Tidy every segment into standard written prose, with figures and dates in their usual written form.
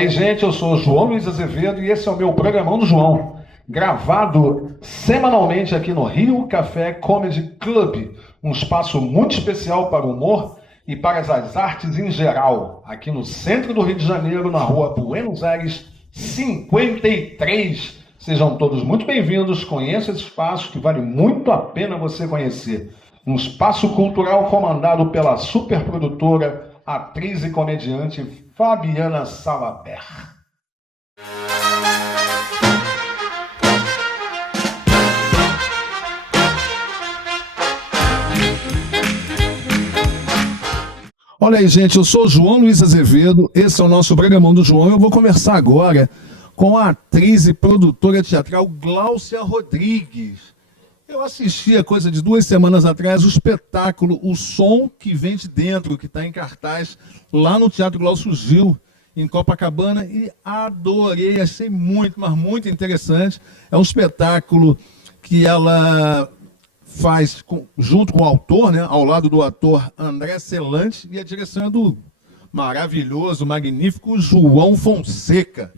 aí, gente, eu sou o João Luiz Azevedo e esse é o meu Programão do João, gravado semanalmente aqui no Rio Café Comedy Club, um espaço muito especial para o humor e para as artes em geral, aqui no centro do Rio de Janeiro, na rua Buenos Aires 53. Sejam todos muito bem-vindos, conheça esse espaço que vale muito a pena você conhecer. Um espaço cultural comandado pela superprodutora, atriz e comediante Fabiana Salaber. Olha aí, gente, eu sou o João Luiz Azevedo, esse é o nosso Programão do João. Eu vou conversar agora com a atriz e produtora teatral Gláucia Rodrigues. Eu assisti a coisa de 2 semanas atrás o espetáculo O Som que Vem de Dentro, que está em cartaz lá no Teatro Glaucio Gil, em Copacabana, e adorei, achei muito, mas muito interessante. É um espetáculo que ela faz junto com o autor, né, ao lado do ator André Celante, e a direção é do maravilhoso, magnífico João Fonseca.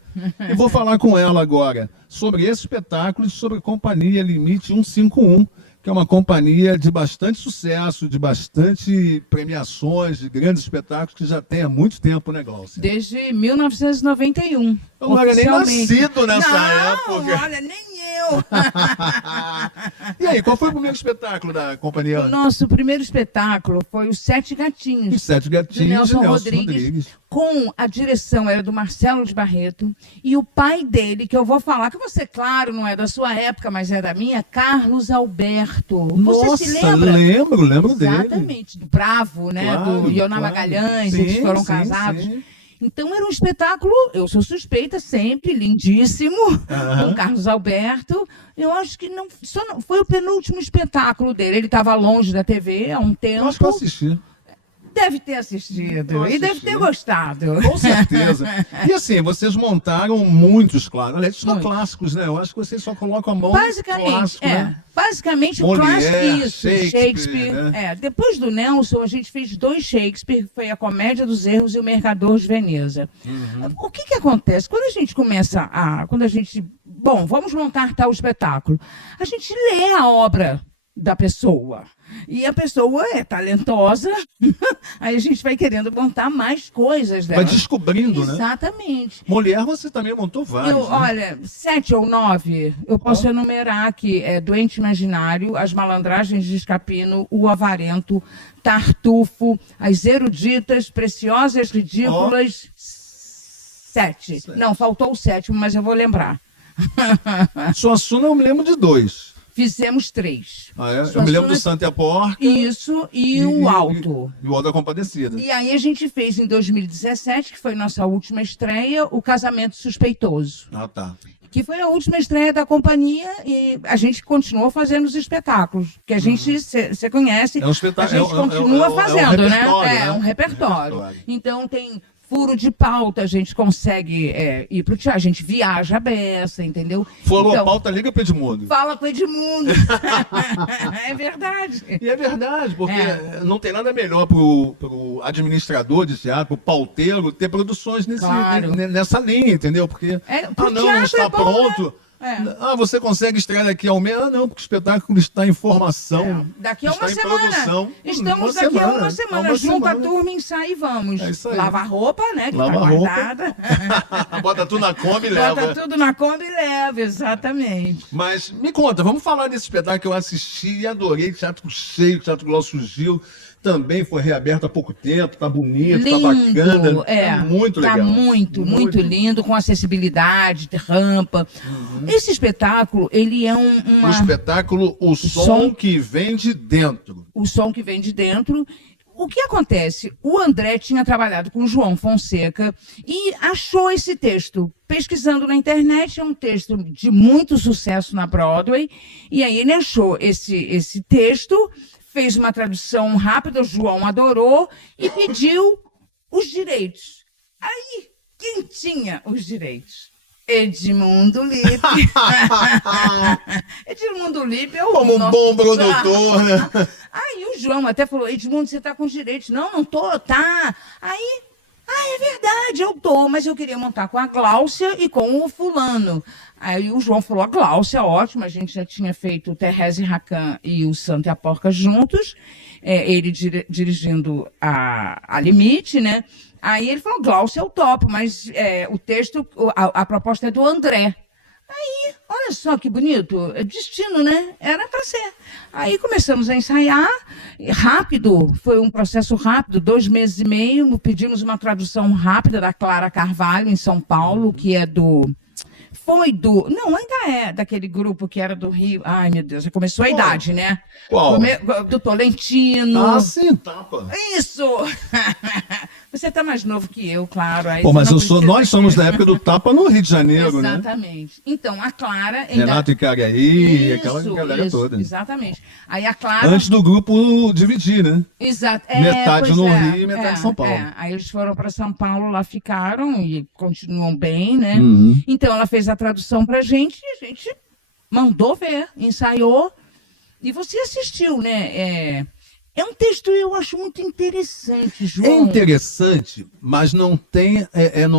E vou falar com ela agora sobre esse espetáculo e sobre a Companhia Limite 151, que é uma companhia de bastante sucesso, de bastante premiações, de grandes espetáculos, que já tem há muito tempo, né, Gláucia? Desde 1991. Eu não era nem nascido nessa época. Não, olha, nem eu. E aí, qual foi o primeiro espetáculo da companhia? O nosso primeiro espetáculo foi Os Sete Gatinhos. Os Sete Gatinhos de Nelson Rodrigues. Com a direção era do Marcelo de Barreto. E o pai dele, que eu vou falar, que você, claro, não é da sua época, mas é da minha, Carlos Alberto. Nossa, você se lembra? Lembro dele. Exatamente, do Bravo, né? Claro, do Ioná claro. Magalhães, Sim, eles foram sim, casados. sim. Então era um espetáculo, eu sou suspeita sempre, lindíssimo, com Carlos Alberto. Eu acho que não foi o penúltimo espetáculo dele. Ele estava longe da TV há um tempo. Eu acho que eu assisti. Deve ter assistido e deve ter gostado. Com certeza. E assim, vocês montaram muitos, claro. Aliás, são clássicos, né? Eu acho que vocês só colocam a mão basicamente, clássico, né? Basicamente, o Molière, clássico, isso, Shakespeare, né? Depois do Nelson, a gente fez 2 Shakespeare, foi A Comédia dos Erros e O Mercador de Veneza. O que acontece? Quando a gente começa bom, vamos montar tal espetáculo, a gente lê a obra da pessoa. E a pessoa é talentosa, aí a gente vai querendo montar mais coisas dela. Vai descobrindo, né? Exatamente. Molière você também montou vários, né? Olha, 7 ou 9, eu posso enumerar aqui. Doente Imaginário, As Malandragens de Escapino, O Avarento, Tartufo, As Eruditas, Preciosas Ridículas, 7. Não, faltou o 7º, mas eu vou lembrar. Suassuna eu me lembro de 2. Fizemos 3. Ah, é? Eu me lembro do Santa e a Porca. Isso, e o Alto. E o Alto da Compadecida. E aí a gente fez em 2017, que foi nossa última estreia, O Casamento Suspeitoso. Ah, tá. Que foi a última estreia da companhia e a gente continuou fazendo os espetáculos, que a gente, você conhece, É um espetáculo, a gente continua fazendo, né? né? Um repertório. Então tem furo de pauta, a gente consegue ir pro teatro, a gente viaja a beça, entendeu? Furou então, a pauta, liga pro Edmundo. Fala com o Edmundo. É verdade. E é verdade, porque não tem nada melhor pro administrador de teatro, pro pauteiro, ter produções nessa linha, entendeu? Porque, não está pronto. Né? Você consegue estrear daqui ao mês? Não, porque o espetáculo está em formação. Daqui a uma está semana. Em produção. Estamos daqui a uma semana. Junta a turma, ensaia e vamos. É isso aí. Lava a roupa, né? Que Lava tá a roupa. guardada. Bota tudo na Kombi e leva. Bota tudo na Kombi e leva, exatamente. Mas me conta, vamos falar desse espetáculo que eu assisti e adorei. Teatro cheio, Teatro Glaucio Gil. Também foi reaberto há pouco tempo, tá bonito, lindo, tá bacana, tá muito legal. Tá muito lindo, com acessibilidade, rampa. Esse espetáculo, ele é O espetáculo O Som que Vem de Dentro. O Som que Vem de Dentro. O que acontece? O André tinha trabalhado com o João Fonseca e achou esse texto. Pesquisando na internet, é um texto de muito sucesso na Broadway, e aí ele achou esse texto, fez uma tradução rápida, o João adorou e pediu os direitos. Aí, quem tinha os direitos? Edmundo Lippe. Edmundo Lippe é o como um bom produtor, né? Aí o João até falou, Edmundo, você tá com os direitos. Não tô, tá. Aí É verdade, eu tô, mas eu queria montar com a Gláucia e com o fulano. Aí o João falou, a Gláucia, ótimo, a gente já tinha feito o Thérèse Racan e o Santo e a Porca juntos, ele dirigindo a Limite, né? Aí ele falou, Gláucia, eu topo, mas o texto, a proposta é do André. Aí, olha só que bonito, é destino, né? Era para ser. Aí começamos a ensaiar, rápido, foi um processo rápido, 2 meses e meio, pedimos uma tradução rápida da Clara Carvalho, em São Paulo, que é não, ainda é daquele grupo que era do Rio. Ai, meu Deus, já começou a idade, né? Qual? Do Tolentino. Ah, sim, Tapa. Isso! Você está mais novo que eu, claro. Aí Pô, você mas não precisa nós somos da época do Tapa no Rio de Janeiro, né? Exatamente. Então, a Clara... Renato Icariaí, aquela galera isso, toda. Exatamente. Aí a Clara... Antes do grupo dividir, né? Exato. Metade pois no Rio e metade em São Paulo. Aí eles foram para São Paulo, lá ficaram e continuam bem, né? Uhum. Então ela fez a tradução para a gente e a gente mandou ver, ensaiou e você assistiu, né? É um texto eu acho muito interessante, É João. interessante, mas não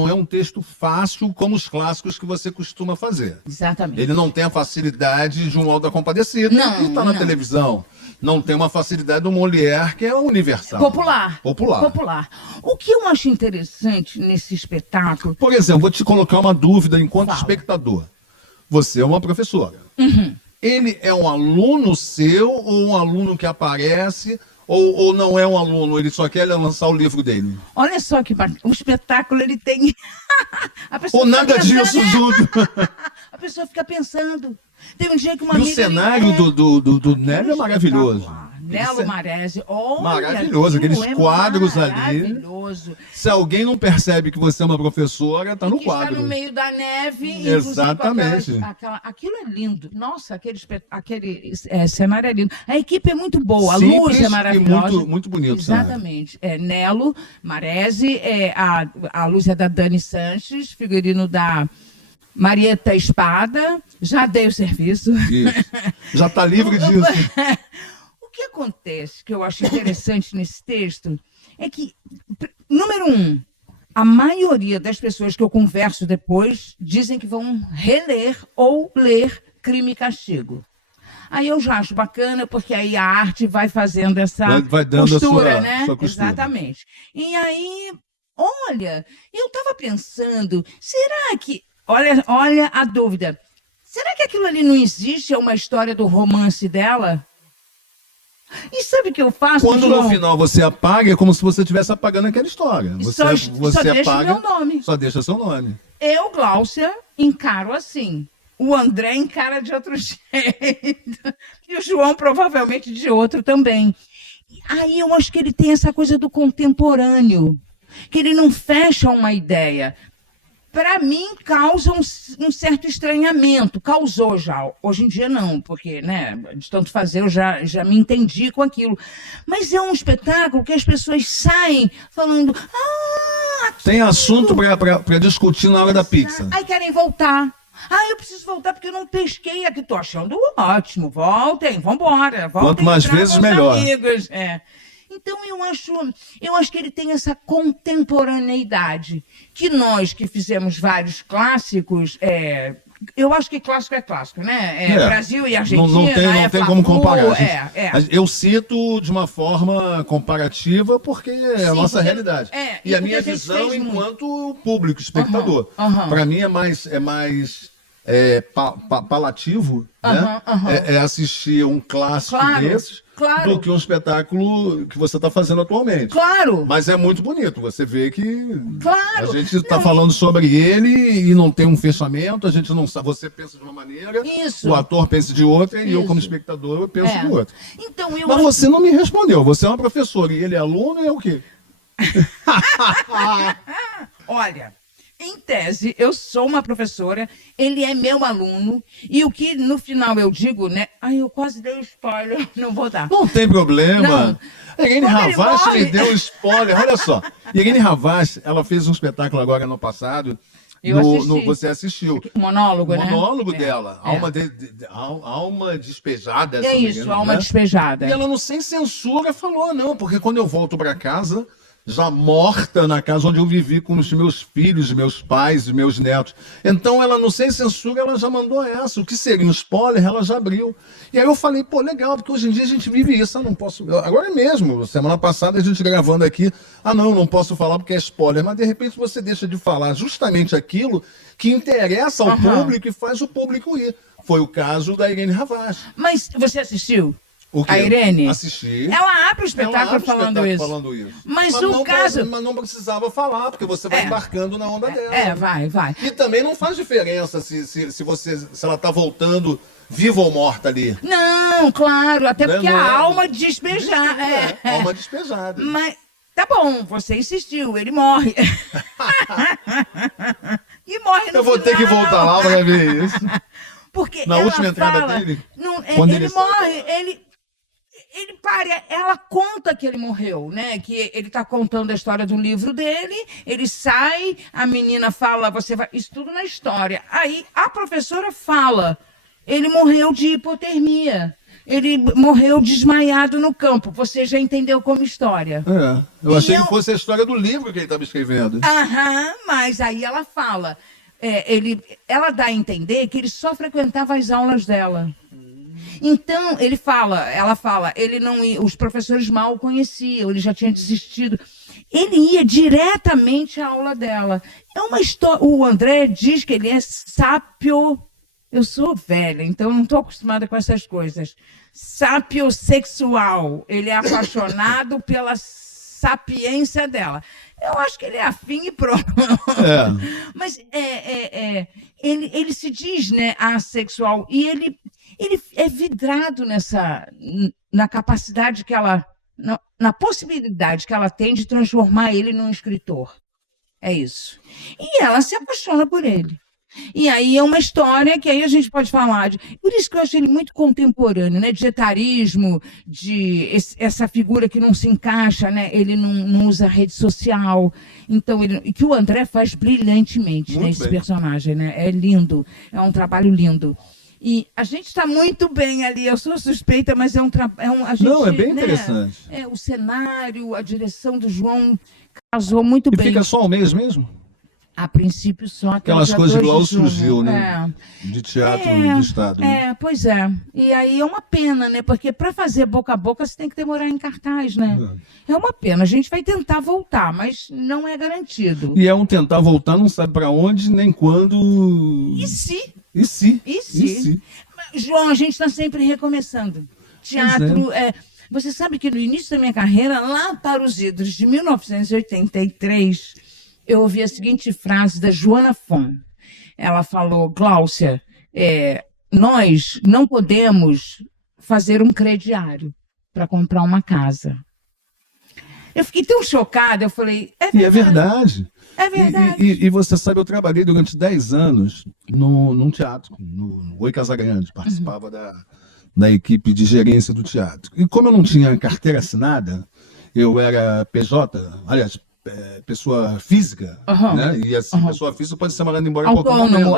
é um texto fácil como os clássicos que você costuma fazer. Exatamente. Ele não tem a facilidade de um Auto da Compadecida, Não, que está na não. televisão. Não tem uma facilidade do Molière, que é universal. Popular. Popular. O que eu acho interessante nesse espetáculo... Por exemplo, vou te colocar uma dúvida enquanto Fala. espectador. Você é uma professora. Uhum. Ele é um aluno seu ou um aluno que aparece ou não é um aluno, ele só quer lançar o livro dele? Olha só que bacana. O espetáculo, ele tem... A pessoa Ou fica nada pensando, disso né? junto? A pessoa fica pensando. Tem um dia que uma E o amiga... cenário do Nélio é maravilhoso. Nelo Marese. Olha, Maravilhoso, aquilo aqueles é quadros ali. maravilhoso. Se alguém não percebe que você é uma professora, tá no Que está quadro. no meio da neve. Exatamente. inclusive aquilo é lindo. Nossa, aquele cenário é lindo. A equipe é muito boa, a luz Simples é e maravilhosa. muito, muito bonito. Exatamente. Nelo Marese, a luz é da Dani Sanches, figurino da Marieta Espada. Já dei o serviço. Isso. Já está livre disso. O que acontece, que eu acho interessante nesse texto, é que, número 1, a maioria das pessoas que eu converso depois dizem que vão reler ou ler Crime e Castigo. Aí eu já acho bacana, porque aí a arte vai fazendo essa Vai dando costura, a né? sua costura. Exatamente. E aí, olha, eu estava pensando, será que... Olha a dúvida. Será que aquilo ali não existe? É uma história do romance dela? E sabe o que eu faço, Quando João? no final você apaga, é como se você estivesse apagando aquela história. Só deixa apaga, meu nome. só deixa seu nome. Eu, Gláucia, encaro assim. O André encara de outro jeito. E o João provavelmente de outro também. Aí eu acho que ele tem essa coisa do contemporâneo, que ele não fecha uma ideia. Para mim, causa um certo estranhamento. Causou já. Hoje em dia, não, porque, né, de tanto fazer, eu já me entendi com aquilo. Mas é um espetáculo que as pessoas saem falando... Tem assunto para discutir na hora da pizza. Aí querem voltar. Eu preciso voltar porque eu não pesquei aqui. Tô achando ótimo. Voltem, vambora. Quanto mais vezes, melhor. Amigos. Então, eu acho que ele tem essa contemporaneidade, que nós que fizemos vários clássicos, eu acho que clássico é clássico, né? Brasil e Argentina. Não tem como comparar. Gente. Eu cito de uma forma comparativa porque é a nossa realidade. E a minha visão enquanto público, espectador. Para mim é mais palativo, né? É assistir um clássico desses do que um espetáculo que você está fazendo atualmente. Claro. Mas é muito bonito. Você vê que a gente está falando sobre ele e não tem um fechamento, a gente não sabe. Você pensa de uma maneira, o ator pensa de outra e eu, como espectador, eu penso de outra. Então, mas você não me respondeu. Você é uma professora e ele é aluno e é o quê? Olha... Em tese, eu sou uma professora, ele é meu aluno, e o que no final eu digo, né? Eu quase dei um spoiler, não vou dar. Não tem problema. Não. Irene Havas me deu um spoiler, olha só. Irene Havas, ela fez um espetáculo agora no passado. Você assistiu. O monólogo, né? O monólogo dela. Alma despejada. É isso, alma despejada. E ela, sem censura, falou, não, porque quando eu volto para casa... já morta na casa onde eu vivi com os meus filhos, meus pais e meus netos. Então ela, no Sem Censura, ela já mandou essa. O que seria um spoiler, ela já abriu. E aí eu falei, pô, legal, porque hoje em dia a gente vive isso. Eu não posso... Agora mesmo, semana passada a gente gravando aqui, não posso falar porque é spoiler. Mas de repente você deixa de falar justamente aquilo que interessa ao público e faz o público ir. Foi o caso da Irene Ravache. Mas você assistiu? O quê? A Irene? Assisti. Ela abre o espetáculo falando isso. Mas o caso... Mas não precisava falar, porque você vai embarcando na onda dela. Vai. E também não faz diferença se ela tá voltando viva ou morta ali. Não, claro, até porque a alma despejada. Alma despejada. Mas tá bom, você insistiu, ele morre. E morre no Eu vou ter que voltar lá para ver isso. Porque na última entrada dele? Ele morre, ela conta que ele morreu, né? Que ele está contando a história do livro dele, ele sai, a menina fala, você vai... Isso tudo na história. Aí a professora fala, ele morreu de hipotermia. Ele morreu desmaiado no campo. Você já entendeu como história. Eu achei que fosse a história do livro que ele estava escrevendo. Mas aí ela fala... ela dá a entender que ele só frequentava as aulas dela. Então, ela fala, os professores mal o conheciam, ele já tinha desistido. Ele ia diretamente à aula dela. É uma história. O André diz que ele é sápio. Eu sou velha, então não estou acostumada com essas coisas. Sapiosexual. Ele é apaixonado pela sapiência dela. Eu acho que ele é afim e pronto. Mas ele se diz, né, assexual, e ele é vidrado na capacidade que ela, na possibilidade que ela tem de transformar ele num escritor. É isso. E ela se apaixona por ele. E aí é uma história que aí a gente pode falar por isso que eu acho ele muito contemporâneo, né? De etarismo, essa figura que não se encaixa, né? Ele não usa rede social. Então, que o André faz brilhantemente, né, esse personagem, né? É lindo, é um trabalho lindo. E a gente está muito bem ali, eu sou suspeita, mas é bem interessante. O cenário, a direção do João casou muito bem. E fica só um mês mesmo? A princípio só. Aquelas coisas igual surgiu, né? De teatro do Estado. Né? Pois é. E aí é uma pena, né? Porque para fazer boca a boca você tem que demorar em cartaz, né? É uma pena. A gente vai tentar voltar, mas não é garantido. E é um tentar voltar, não sabe para onde, nem quando... E se? E se? João, a gente está sempre recomeçando. Teatro... Você sabe que no início da minha carreira, lá para os idos de 1983... eu ouvi a seguinte frase da Joana Fon. Ela falou, Gláucia, nós não podemos fazer um crediário para comprar uma casa. Eu fiquei tão chocada, eu falei, é verdade. E é verdade. É verdade. E você sabe, eu trabalhei durante 10 anos num teatro, no Oi Casagrande, participava da equipe de gerência do teatro. E como eu não tinha carteira assinada, eu era PJ, aliás, pessoa física, né? E assim, pessoa física pode ser mandada embora em qualquer momento.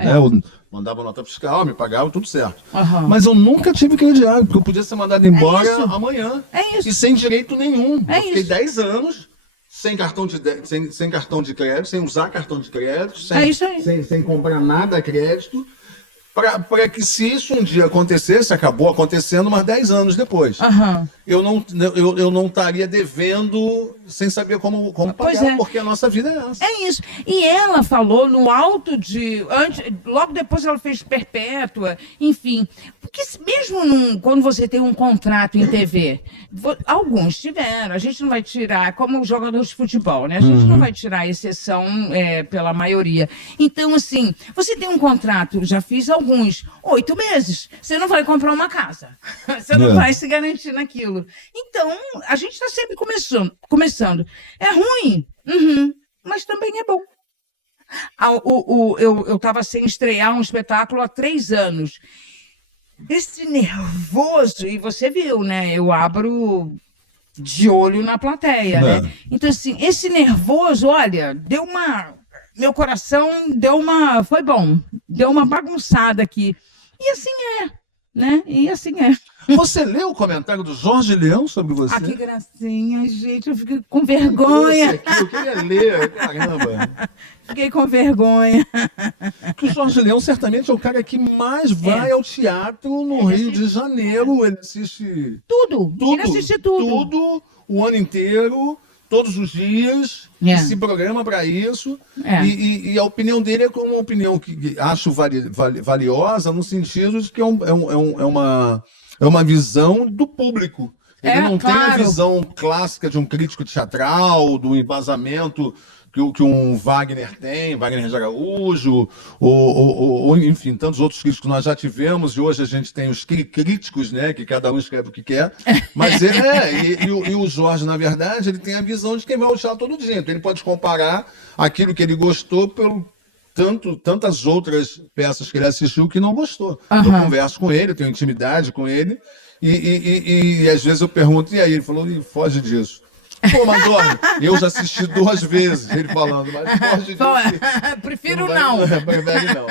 Eu mandava nota fiscal, me pagava, tudo certo. Mas eu nunca tive crediário, porque eu podia ser mandado embora amanhã. E sem direito nenhum. Eu fiquei 10 anos sem cartão de crédito, sem usar cartão de crédito, sem comprar nada a crédito. Para que se isso um dia acontecesse, acabou acontecendo, mas 10 anos depois, eu não estaria devendo sem saber como pagar, porque a nossa vida é essa. É isso. E ela falou no alto logo depois ela fez Perpétua, enfim. Porque mesmo quando você tem um contrato em TV, alguns tiveram, a gente não vai tirar, como os jogadores de futebol, né? A gente não vai tirar a exceção pela maioria. Então, assim, você tem um contrato, já fiz alguns, 8 meses, você não vai comprar uma casa. Você não vai se garantir naquilo. Então, a gente está sempre começando. É ruim, mas também é bom. Eu estava sem estrear um espetáculo há 3 anos. Esse nervoso, e você viu, né? Eu abro de olho na plateia, né? Então, assim, esse nervoso, olha, meu coração foi bom, deu uma bagunçada aqui. E assim né? E assim é. Você leu o comentário do Jorge Leão sobre você? Ah, que gracinha, gente. Eu fiquei com vergonha. Aqui, eu queria ler, caramba. Fiquei com vergonha. Porque o Jorge Leão certamente é o cara que mais vai ao teatro no Rio de Janeiro. Ele assiste Tudo. Ele assiste tudo. Tudo, o ano inteiro, todos os dias, e se programa para isso. E a opinião dele é como uma opinião que acho valiosa, no sentido de que é uma visão do público. Ele não tem a visão clássica de um crítico teatral, do embasamento que um Wagner tem, Wagner de Araújo, ou enfim, tantos outros críticos que nós já tivemos, e hoje a gente tem os críticos, né, que cada um escreve o que quer, mas e o Jorge, na verdade, ele tem a visão de quem vai ao teatro todo dia, então ele pode comparar aquilo que ele gostou pelo tantas outras peças que ele assistiu que não gostou. Eu converso com ele, tenho intimidade com ele, e às vezes eu pergunto, e aí? Ele falou, foge disso. Pô, mas olha, eu já assisti 2 vezes ele falando, mas foge disso. Prefiro não. Prefere não.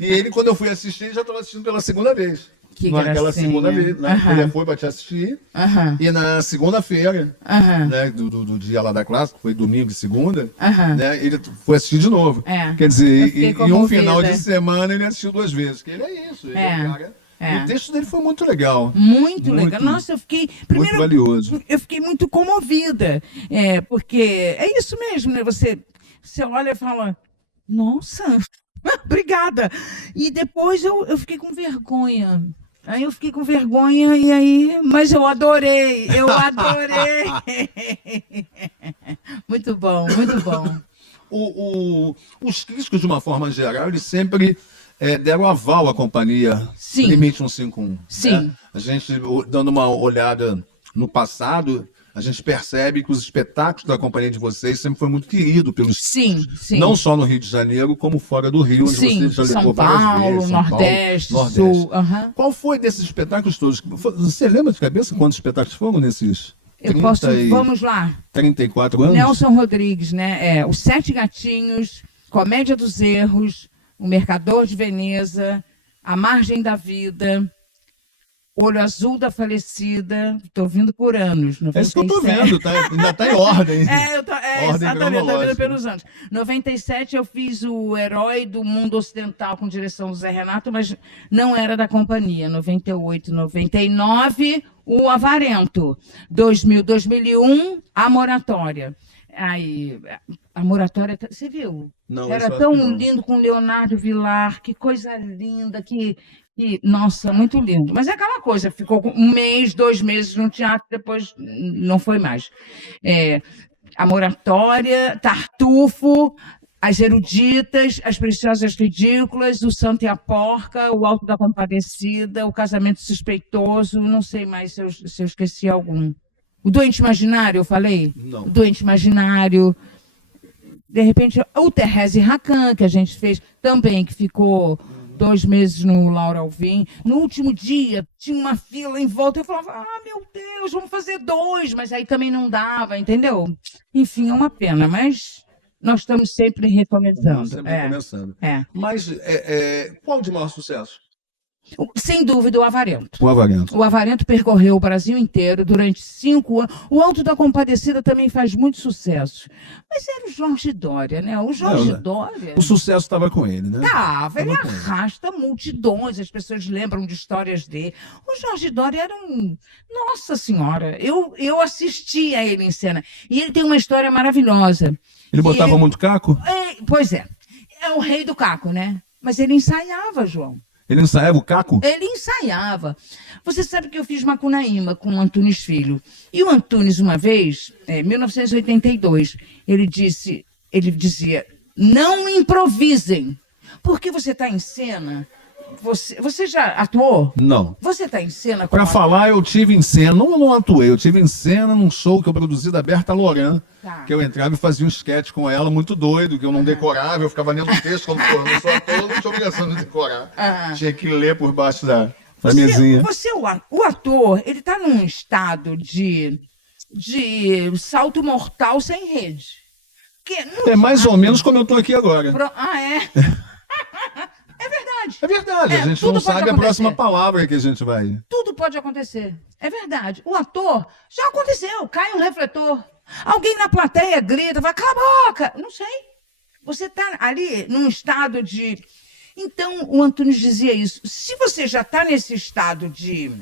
E ele, quando eu fui assistir, ele já estava assistindo pela 2ª vez. Que Naquela gracinha. 2ª vez. Ele foi para te assistir. E na segunda-feira, né, do dia lá da classe, que foi domingo e segunda, né, ele foi assistir de novo. Quer dizer, em um final de semana ele assistiu 2 vezes. Que ele é isso. Ele é um cara. O texto dele foi muito legal. Muito legal. Nossa, eu fiquei... Primeiro, muito valioso. Eu fiquei muito comovida. Porque é isso mesmo, né? Você olha e fala, nossa, obrigada. E depois eu fiquei com vergonha. Aí eu fiquei com vergonha mas eu adorei. Muito bom, muito bom. Os críticos, de uma forma geral, eles sempre deram aval à companhia. Sim. Limite 151. Sim. Né? A gente, dando uma olhada no passado, a gente percebe que os espetáculos da companhia de vocês sempre foi muito querido pelos críticos. Não só no Rio de Janeiro, como fora do Rio, onde você já levou várias vezes. Nordeste, Sul. Qual foi desses espetáculos todos? Você lembra de cabeça quantos espetáculos foram nesses? Vamos lá. 34 anos? Nelson Rodrigues, né? Os 7 Gatinhos, Comédia dos Erros, O Mercador de Veneza, A Margem da Vida, Olho Azul da Falecida, estou vindo por anos. 97. É isso que eu estou vendo, ainda está em ordem. Exatamente, estou vendo pelos anos. 97 eu fiz o Herói do Mundo Ocidental com direção do Zé Renato, mas não era da companhia. 98, 99, o Avarento. 2000, 2001, a Moratória. Aí, a Moratória, você viu? Não, era tão lindo com Leonardo Vilar, que coisa linda, nossa, muito lindo. Mas é aquela coisa, ficou 1 mês, 2 meses no teatro, depois não foi mais. A Moratória, Tartufo, As Eruditas, As Preciosas Ridículas, O Santo e a Porca, O Alto da Compadecida, O Casamento Suspeitoso, não sei mais se eu esqueci algum. O Doente Imaginário, eu falei? Não. O Doente Imaginário. De repente, o Thérèse Racan, que a gente fez também, que ficou 2 meses no Laura Alvim. No último dia, tinha uma fila em volta. Eu falava, meu Deus, vamos fazer 2. Mas aí também não dava, entendeu? Enfim, é uma pena, mas nós estamos sempre recomeçando. Recomeçando. Mas qual de maior sucesso? Sem dúvida, o Avarento. O Avarento. O Avarento percorreu o Brasil inteiro durante 5 anos. O Alto da Compadecida também faz muito sucesso. Mas era o Jorge Dória, né? O Jorge Dória... O sucesso estava com ele, né? Ele arrasta multidões, as pessoas lembram de histórias dele. O Jorge Dória era um... Nossa Senhora, eu assisti a ele em cena. E ele tem uma história maravilhosa. Ele botava muito caco? Pois é. É o rei do caco, né? Mas ele ensaiava, João. Ele ensaiava o caco? Ele ensaiava. Você sabe que eu fiz Macunaíma com o Antunes Filho. E o Antunes, uma vez, em 1982, ele dizia, não improvisem, porque você está em cena... Você já atuou? Não. Você está em cena? Para falar, eu tive em cena, não atuei, eu tive em cena num show que eu produzi da Berta Loran, que eu entrava e fazia um sketch com ela, muito doido, que eu não decorava, eu ficava lendo o texto, como eu não sou ator, não tinha obrigação de decorar. Tinha que ler por baixo da mesinha. O ator, ele está num estado de salto mortal sem rede. É mais ou menos como eu estou aqui agora. É verdade. É verdade. verdade, a gente tudo não pode sabe a acontecer. próxima palavra que a gente vai. Tudo pode acontecer. É verdade. O ator, já aconteceu, cai um refletor. Alguém na plateia grita, vai, cala a boca. Não sei. Você está ali num estado de... Então, o Antunes dizia isso. Se você já está nesse estado de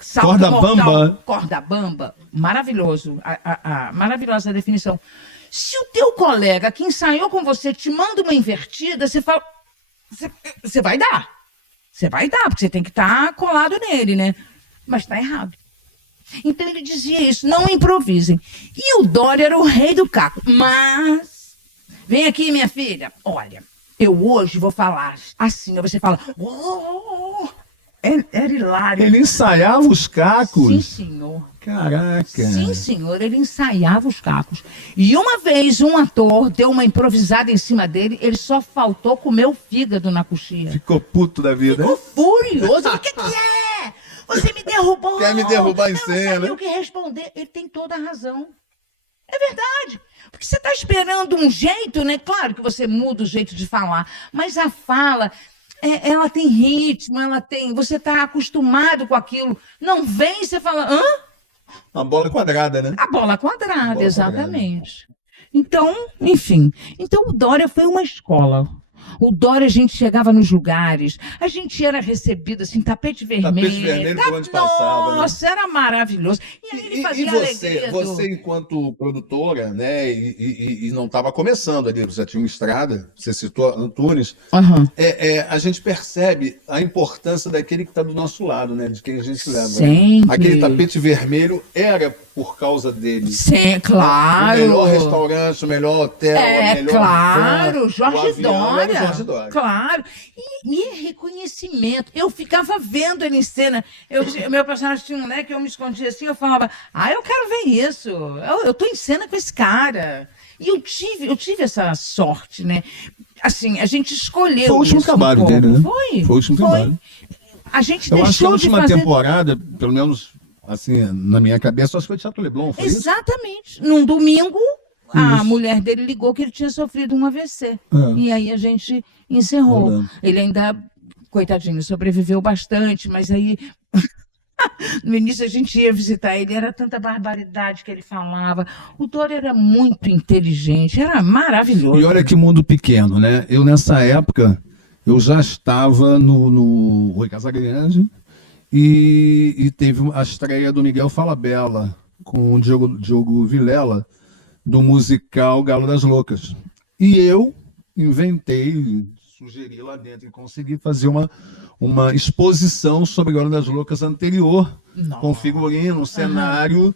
salto Corda mortal, bamba. corda bamba, maravilhoso, a maravilhosa definição. Se o teu colega que ensaiou com você te manda uma invertida, você fala, você vai dar. Você vai dar, porque você tem que estar colado nele, né? Mas está errado. Então ele dizia isso, não improvisem. E o Dória era o rei do caco. Mas, vem aqui, minha filha, olha, eu hoje vou falar assim, aí você fala, era hilário. Ele ensaiava os cacos? Sim, senhor. Caraca. Sim, senhor, ele ensaiava os cacos. E uma vez um ator deu uma improvisada em cima dele, ele só faltou comer o fígado na coxinha. Ficou puto da vida. Ficou furioso. O que é? Você me derrubou. Quer me derrubar em Eu cena. não sabia o que responder. Ele tem toda a razão. É verdade. Porque você está esperando um jeito, né? Claro que você muda o jeito de falar, mas a fala... ela tem ritmo, você está acostumado com aquilo. Não vem, você fala, hã? A bola quadrada, né? A bola quadrada, Bola exatamente. Então, enfim. Então, o Dória foi uma escola. O Dória, a gente chegava nos lugares, a gente era recebido assim, tapete vermelho. Tapete vermelho por onde passava, né? Nossa, era maravilhoso. E aí ele fazia alegria. Você enquanto produtora, né, e não estava começando ali, você tinha uma estrada, você citou Antunes, a gente percebe a importância daquele que está do nosso lado, né, de quem a gente leva. Sempre. Aquele tapete vermelho era por causa dele. Sim, claro. O melhor restaurante, o melhor hotel, a melhor claro, van, Jorge o avião era o Dória. Jorge Dória. Claro. E reconhecimento. Eu ficava vendo ele em cena. Meu personagem tinha um moleque, eu me escondia assim, eu falava, eu quero ver isso. Eu tô em cena com esse cara. E eu tive essa sorte, né? Assim, a gente escolheu. Foi o último trabalho dele, né? Foi. Foi o último trabalho. A gente Eu deixou acho que a de última fazer... temporada, pelo menos assim, na minha cabeça, acho que foi o Teatro Leblon, foi isso? Exatamente. Num domingo, a mulher dele ligou que ele tinha sofrido um AVC. E aí a gente encerrou. Ele ainda, coitadinho, sobreviveu bastante, mas aí... No início a gente ia visitar ele, era tanta barbaridade que ele falava. O Dória era muito inteligente, era maravilhoso. E olha que mundo pequeno, né? Eu, nessa época, eu já estava no Rui Casagrande e teve a estreia do Miguel Falabella com o Diogo Vilela, do musical Galo das Loucas. E eu inventei, sugeri lá dentro e consegui fazer uma exposição sobre Galo das Loucas anterior, com figurino, cenário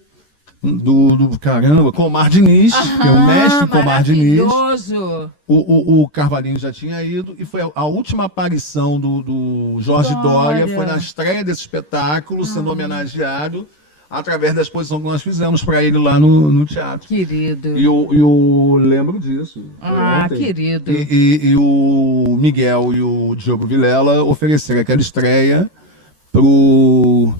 do caramba, Comar Diniz, que é o mestre Comar Diniz. Maravilhoso! O Carvalhinho já tinha ido, e foi a última aparição do Jorge Dória, foi na estreia desse espetáculo, sendo homenageado através da exposição que nós fizemos para ele lá no teatro. Querido. E eu lembro disso. Querido. E o Miguel e o Diogo Vilela ofereceram aquela estreia pro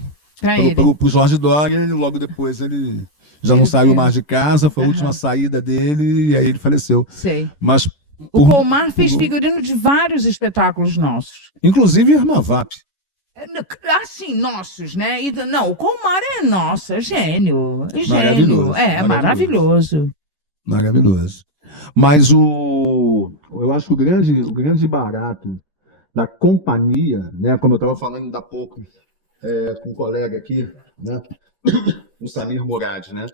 Jorge Dória, e logo depois ele já não saiu mais de casa, foi a última saída dele, e aí ele faleceu. Sei. Mas o Colmar fez figurino de vários espetáculos nossos. Inclusive Irmavap. Assim, nossos, né? Não, o Colmar é nosso, é gênio. Maravilhoso. Maravilhoso. Maravilhoso. Mas eu acho que o grande barato da companhia, né? Como eu estava falando ainda há pouco com um colega aqui, né? O Samir Murad, né?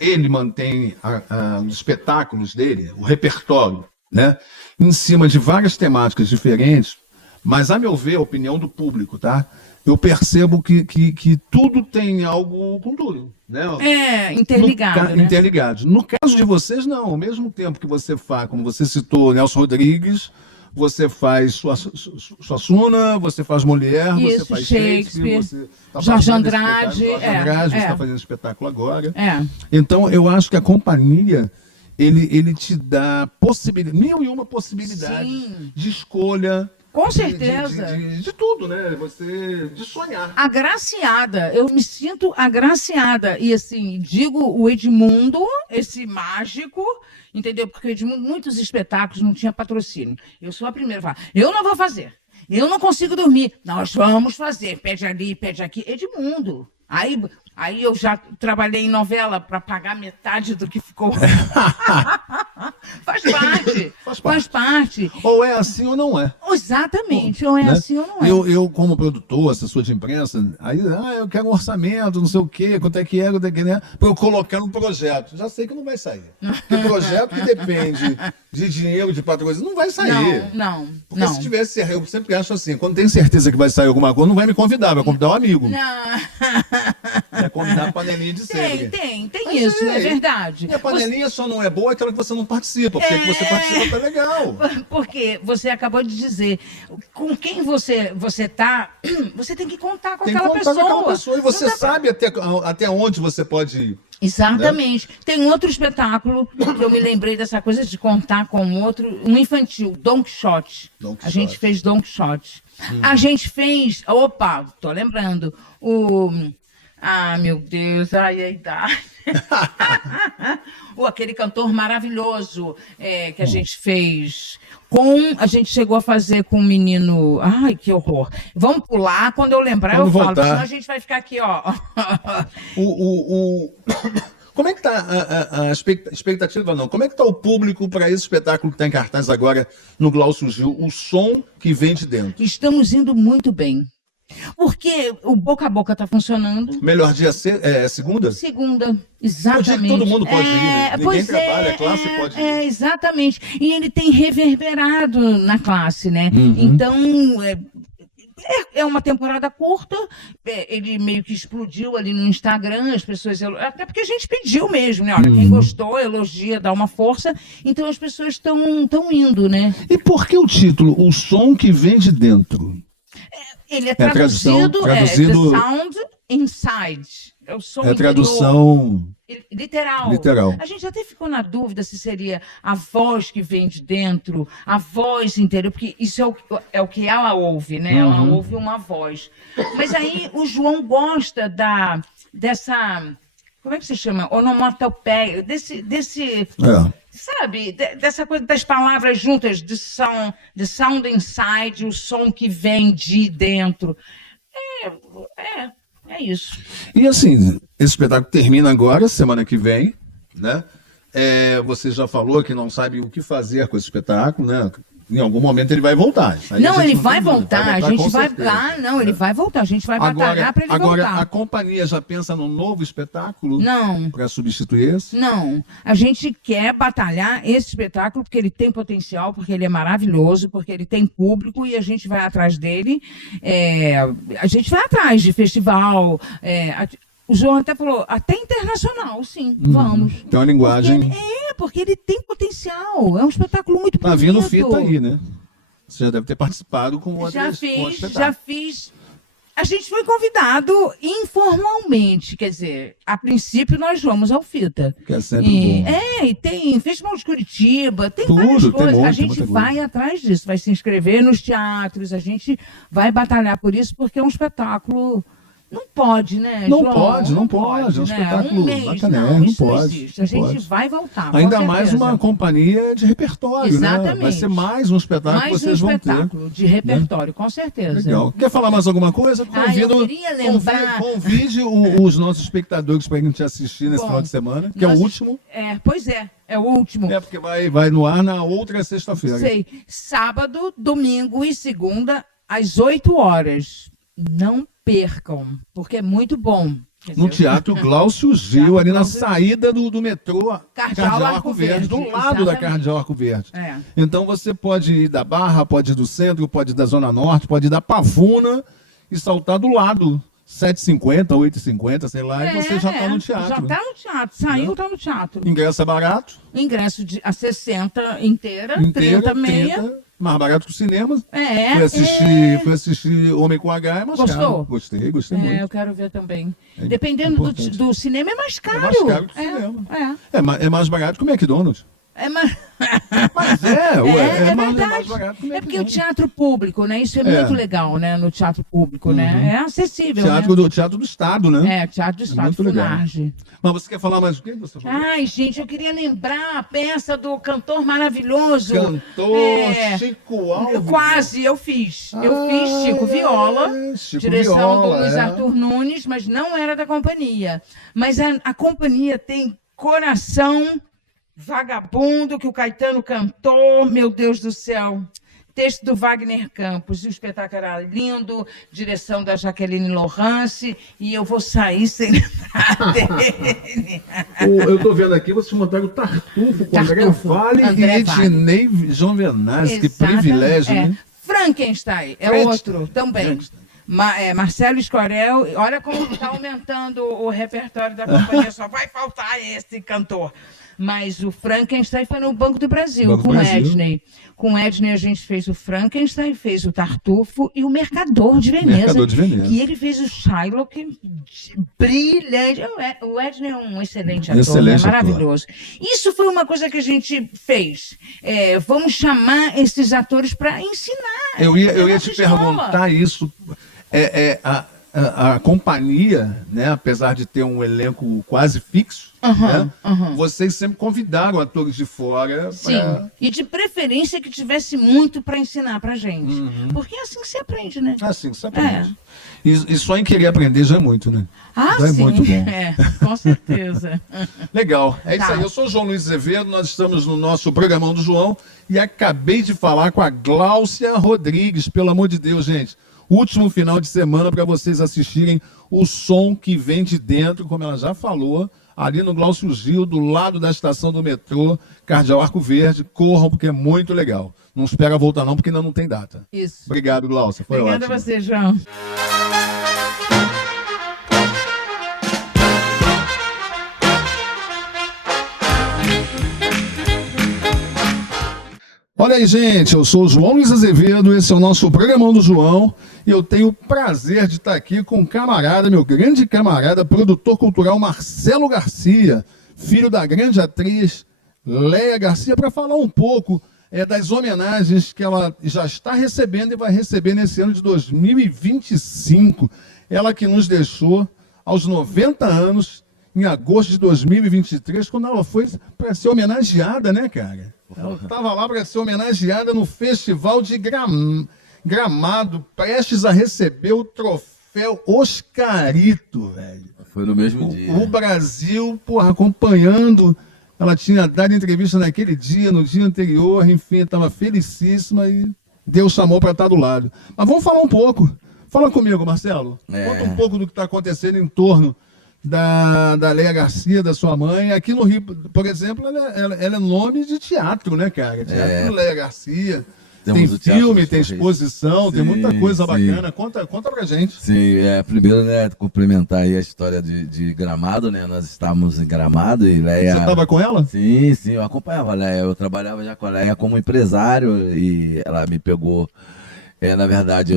Ele mantém os espetáculos dele, o repertório, né? Em cima de várias temáticas diferentes. Mas, a meu ver, a opinião do público, tá? Eu percebo que tudo tem algo com tudo, né? Interligado, né? Interligado. No caso de vocês, não. Ao mesmo tempo que você faz, como você citou, Nelson Rodrigues, você faz Suassuna, você faz Molière, você faz Shakespeare, você tá Jorge Andrade. Você está fazendo espetáculo agora. É. Então, eu acho que a companhia... Ele te dá mil e uma possibilidades de escolha, Com certeza. De tudo, né? Você de sonhar. Agraciada, eu me sinto agraciada. E assim, digo o Edmundo, esse mágico, entendeu? Porque o Edmundo, muitos espetáculos não tinha patrocínio. Eu sou a primeira a falar, eu não vou fazer. Eu não consigo dormir. Nós vamos fazer. Pede ali, pede aqui. Edmundo. Aí eu já trabalhei em novela para pagar metade do que ficou. Faz parte. Ou é assim ou não é. Exatamente, ou é Né? assim ou não é. Eu, como produtor, assessor de imprensa, aí eu quero um orçamento, não sei o quê, quanto é que né? Para eu colocar no projeto. Já sei que não vai sair. Porque projeto que depende de dinheiro, de patrocínio, não vai sair. Não. Porque se tivesse, eu sempre acho assim, quando tem certeza que vai sair alguma coisa, não vai me convidar, vai convidar um amigo. Não. Vai convidar a panelinha de sempre. Tem Mas isso, é verdade. E a panelinha só não é boa aquela que você não participa, porque que você participa tá legal. Porque você acabou de dizer, com quem você tá, você tem que contar com Tem que aquela contar com aquela pessoa. pessoa e você Não dá pra- sabe até onde você pode ir. Exatamente. Tem outro espetáculo que eu me lembrei dessa coisa de contar com outro, um infantil, Don Quixote. Don A Quixote. gente fez Don Quixote. A gente fez, opa, tô lembrando, meu Deus, ai, a idade. Aquele cantor maravilhoso que a gente fez. A gente chegou a fazer com um menino. Ai, que horror. Vamos pular, quando eu lembrar, Quando eu falo, voltar. senão a gente vai ficar aqui, ó. Como é que está a expectativa, não? Como é que está o público para esse espetáculo que está em cartaz agora no Glaucio Gil, o som que vem de dentro? Estamos indo muito bem. Porque o boca a boca está funcionando. Melhor dia segunda? Segunda, exatamente. É o dia que todo mundo pode ir, né? Ninguém Pois trabalha, a classe pode ir. Exatamente. E ele tem reverberado na classe, né? Uhum. Então, é uma temporada curta, ele meio que explodiu ali no Instagram, as pessoas, até porque a gente pediu mesmo, né? Olha, quem gostou, elogia, dá uma força, então as pessoas estão indo, né? E por que o título, O Som que Vem de Dentro? Ele é traduzido, traduzido- The Sound Inside. É o som É interior. tradução Literal. A gente até ficou na dúvida se seria a voz que vem de dentro, a voz interior, porque isso é o que ela ouve, né? Ela ouve uma voz. Mas aí o João gosta dessa... Como é que se chama? Onomatopeia. Sabe? Dessa coisa das palavras juntas, the sound inside, o som que vem de dentro. É isso. E assim, esse espetáculo termina agora, semana que vem, né? Você já falou que não sabe o que fazer com esse espetáculo, né? Em algum momento ele vai voltar. Aí Não, a gente ele vai tem dúvida, voltar. A gente com vai. certeza. Ele vai voltar. A gente vai batalhar para ele Agora, voltar. a companhia já pensa num novo espetáculo Não. para substituir esse? Não, a gente quer batalhar esse espetáculo porque ele tem potencial, porque ele é maravilhoso, porque ele tem público e a gente vai atrás dele. A gente vai atrás de festival. O João até falou, até internacional, sim, vamos. Tem uma linguagem. Porque ele tem potencial. É um espetáculo muito bonito. Tá vindo fita aí, né? Você já deve ter participado com outros Já espetáculos. fiz. A gente foi convidado informalmente, quer dizer, a princípio nós vamos ao Fita. Que é sempre bom. E tem Festival de Curitiba, tem Tudo, várias tem coisas. muito, A gente muita coisa. vai atrás disso, vai se inscrever nos teatros, a gente vai batalhar por isso, porque é um espetáculo... Não pode, né, Não João? pode, não pode. É um né? espetáculo Um mês, bacané, não, não isso pode, não existe. A não gente pode. vai voltar, com Ainda mais certeza. uma companhia de repertório, né? Vai Exatamente. ser mais um espetáculo que Mais um vocês vão ter. espetáculo de repertório, com certeza. Legal. Quer falar mais alguma coisa? eu queria lembrar- Convide os nossos espectadores para a gente assistir nesse Bom, final de semana, que é o nós- último. Pois é o último. Porque vai no ar na outra sexta-feira. Sei, sábado, domingo e segunda, às 8 horas. Não percam, porque é muito bom. Quer No dizer, Teatro Glaucio Gil, Teatro ali na Glaucio- saída do metrô Cardeal Arco Verde, do lado da exatamente. Cardeal Arco Verde. É. Então você pode ir da Barra, pode ir do centro, pode ir da Zona Norte, pode ir da Pavuna e saltar do lado. 7h50, 8h50, sei lá, e você já está no teatro. Já está no teatro. Saiu, está no teatro. Ingresso é barato, Ingresso a 60 inteira, inteira, 30 meia. 30, mais barato que o cinema. É, Fui assistir Homem com H, é mais Gostou? caro. Gostei muito. eu quero ver também. É Dependendo importante. do cinema, é mais caro. mais caro que o cinema. É. É mais barato que o McDonald's. É mais... Mas é mais verdade. barato que o É porque o McDonald's. teatro público, né? Isso é muito legal, né? No teatro público, né? É acessível, Teatro do Estado, né? né? É, Teatro do Estado, muito legal. Funarge. Mas você quer falar mais o quê? Você falou? Ai, gente, eu queria lembrar a peça do cantor maravilhoso. Cantor Chico Alves. Quase, eu fiz. Eu fiz Chico Viola, Chico direção Viola, do Luiz Arthur Nunes, mas não era da companhia. Mas a companhia tem Coração Vagabundo, que o Caetano cantou, meu Deus do céu. Texto do Wagner Campos, e o espetáculo era lindo, direção da Jaqueline Laurence, e eu vou sair sem lembrar dele. Eu tô vendo aqui, vocês montaram o Tartufo com André Vale André e Ednei João Venaz. Que privilégio, né? Frankenstein é outro também. Marcelo Escorel, olha como está aumentando o repertório da companhia, só vai faltar esse cantor. Mas o Frankenstein foi no Banco do Brasil, com o Ednei. Com o Ednei a gente fez o Frankenstein, fez o Tartufo e o Mercador de Veneza. E ele fez o Shylock brilhante. O Ednei é um excelente ator, né? Maravilhoso. Isso foi uma coisa que a gente fez. Vamos chamar esses atores para ensinar. Eu ia te perguntar isso. A companhia, né, apesar de ter um elenco quase fixo, vocês sempre convidaram atores de fora. Sim, e de preferência que tivesse muito para ensinar para gente. Porque é assim que se aprende, né? Assim que se aprende. E só em querer aprender já é muito, né? Já é muito bom. Com certeza. Legal, é isso aí. Eu sou o João Luiz Azevedo, nós estamos no nosso Programão do João e acabei de falar com a Gláucia Rodrigues, pelo amor de Deus, gente. Último final de semana para vocês assistirem o som que vem de dentro, como ela já falou, ali no Glaucio Gil, do lado da estação do metrô, Cardeal Arco Verde. Corram, porque é muito legal. Não espera voltar não, porque ainda não tem data. Isso. Obrigado, Gláucia. Foi Obrigada ótimo. a você, João. Olha aí, gente, eu sou o João Luiz Azevedo, esse é o nosso Programão do João, e eu tenho o prazer de estar aqui com um camarada, meu grande camarada, produtor cultural Marcelo Garcia, filho da grande atriz Léia Garcia, para falar um pouco das homenagens que ela já está recebendo e vai receber nesse ano de 2025. Ela que nos deixou aos 90 anos, em agosto de 2023, quando ela foi para ser homenageada, né, cara? Ela estava lá para ser homenageada no Festival de Gramado, prestes a receber o troféu Oscarito, velho. Foi no mesmo dia. O Brasil, acompanhando. Ela tinha dado entrevista naquele dia, no dia anterior, enfim, estava felicíssima e Deus chamou para estar do lado. Mas vamos falar um pouco. Fala comigo, Marcelo. Conta um pouco do que está acontecendo em torno da Léia Garcia, da sua mãe. Aqui no Rio, por exemplo, ela é nome de teatro, né, cara? Teatro Léia Garcia. Temos tem filme, tem exposição, tem muita coisa bacana. Conta pra gente. Sim, primeiro, né, cumprimentar aí a história de Gramado, né? Nós estávamos em Gramado e Léia... Você estava com ela? Sim, eu acompanhava a Léia. Eu trabalhava já com a Léia como empresário e ela me pegou... na verdade,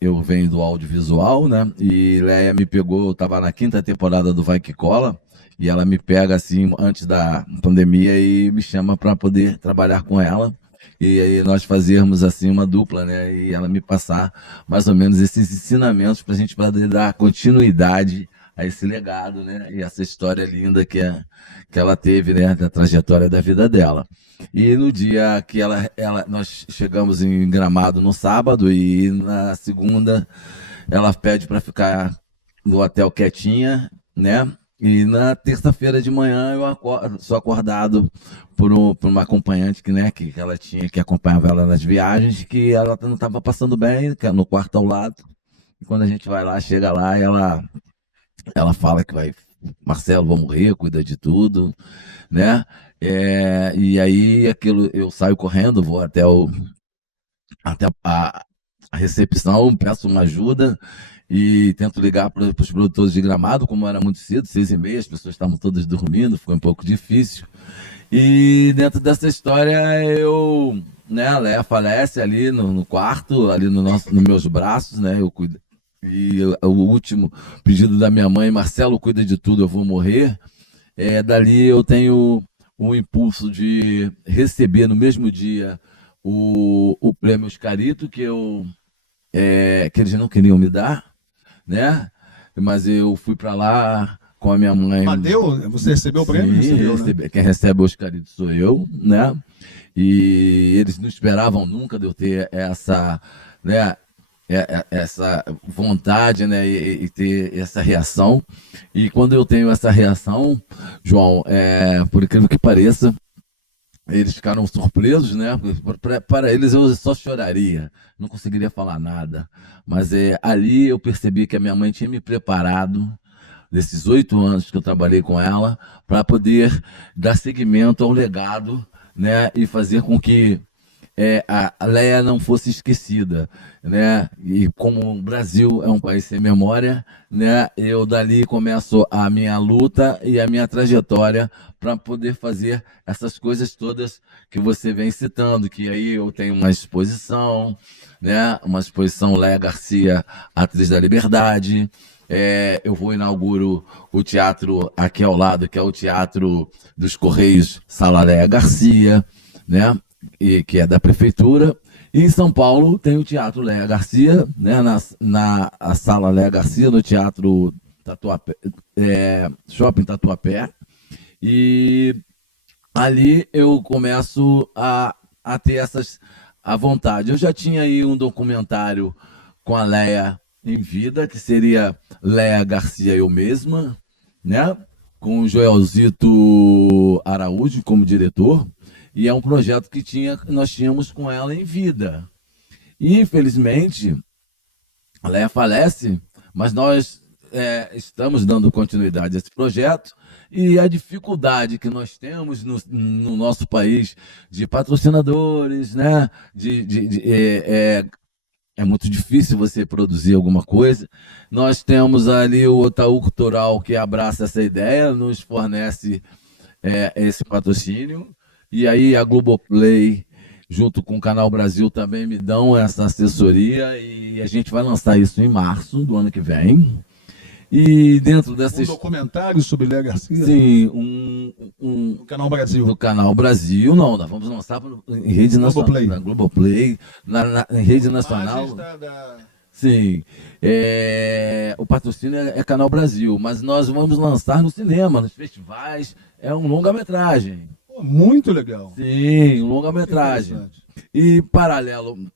eu venho do audiovisual, né? E Léia me pegou, eu estava na 5ª temporada do Vai Que Cola, e ela me pega assim, antes da pandemia, e me chama para poder trabalhar com ela. E aí nós fazermos assim uma dupla, né? E ela me passar mais ou menos esses ensinamentos para a gente poder dar continuidade a esse legado, né? E essa história linda que ela teve, né? Da trajetória da vida dela. E no dia que nós chegamos em Gramado no sábado e na segunda ela pede para ficar no hotel quietinha, né? E na terça-feira de manhã eu sou acordado por uma acompanhante que ela tinha, que acompanhava ela nas viagens, que ela não estava passando bem, no quarto ao lado. E quando a gente vai lá, chega lá, e ela fala que Marcelo, vou morrer, cuida de tudo, né? E aí eu saio correndo, vou até a recepção, peço uma ajuda e tento ligar para os produtores de Gramado, como era muito cedo, 6h30, as pessoas estavam todas dormindo, foi um pouco difícil. E dentro dessa história, a Léia falece ali no quarto, ali nos meus braços, né? Eu cuido. E o último pedido da minha mãe, Marcelo, cuida de tudo, eu vou morrer. Dali eu tenho o impulso de receber no mesmo dia o prêmio Oscarito, que eles não queriam me dar, né? Mas eu fui para lá com a minha mãe. Mas deu? Você recebeu o prêmio? Sim, Recebeu, né? quem recebe o Oscarito sou eu, né? E eles não esperavam nunca de eu ter essa, né, essa vontade, né, e ter essa reação. E quando eu tenho essa reação, João, por incrível que pareça, eles ficaram surpresos, né? Para eles eu só choraria, não conseguiria falar nada. Mas ali eu percebi que a minha mãe tinha me preparado, desses 8 anos que eu trabalhei com ela, para poder dar seguimento ao legado, né? E fazer com que a Leia não fosse esquecida, né? E como o Brasil é um país sem memória, né? Eu dali começo a minha luta e a minha trajetória para poder fazer essas coisas todas que você vem citando, que aí eu tenho uma exposição, né? Uma exposição Leia Garcia, Atriz da Liberdade. Eu vou inauguro o teatro aqui ao lado, que é o Teatro dos Correios, Sala Leia Garcia, né? Que é da prefeitura. E em São Paulo tem o Teatro Leia Garcia, né? Na a Sala Leia Garcia, no Teatro Tatuapé, Shopping Tatuapé. E ali eu começo a ter a vontade. Eu já tinha aí um documentário com a Leia em vida, que seria Leia Garcia Eu Mesma, né? Com o Joelzito Araújo como diretor. E é um projeto que nós tínhamos com ela em vida. E, infelizmente, a Leia falece, mas nós estamos dando continuidade a esse projeto. E a dificuldade que nós temos no nosso país de patrocinadores, né? É muito difícil você produzir alguma coisa. Nós temos ali o Otaú Cultural, que abraça essa ideia, nos fornece esse patrocínio. E aí a Globoplay, junto com o Canal Brasil, também me dão essa assessoria. E a gente vai lançar isso em março do ano que vem. E dentro dessa... Um documentário sobre Leia Garcia? Sim, no Canal Brasil. No Canal Brasil, não. Nós vamos lançar em rede nacional. Na Globoplay, em rede nacional. Sim. O patrocínio é Canal Brasil, mas nós vamos lançar no cinema, nos festivais. É um longa-metragem. Muito legal. Sim, um longa-metragem. E paralelo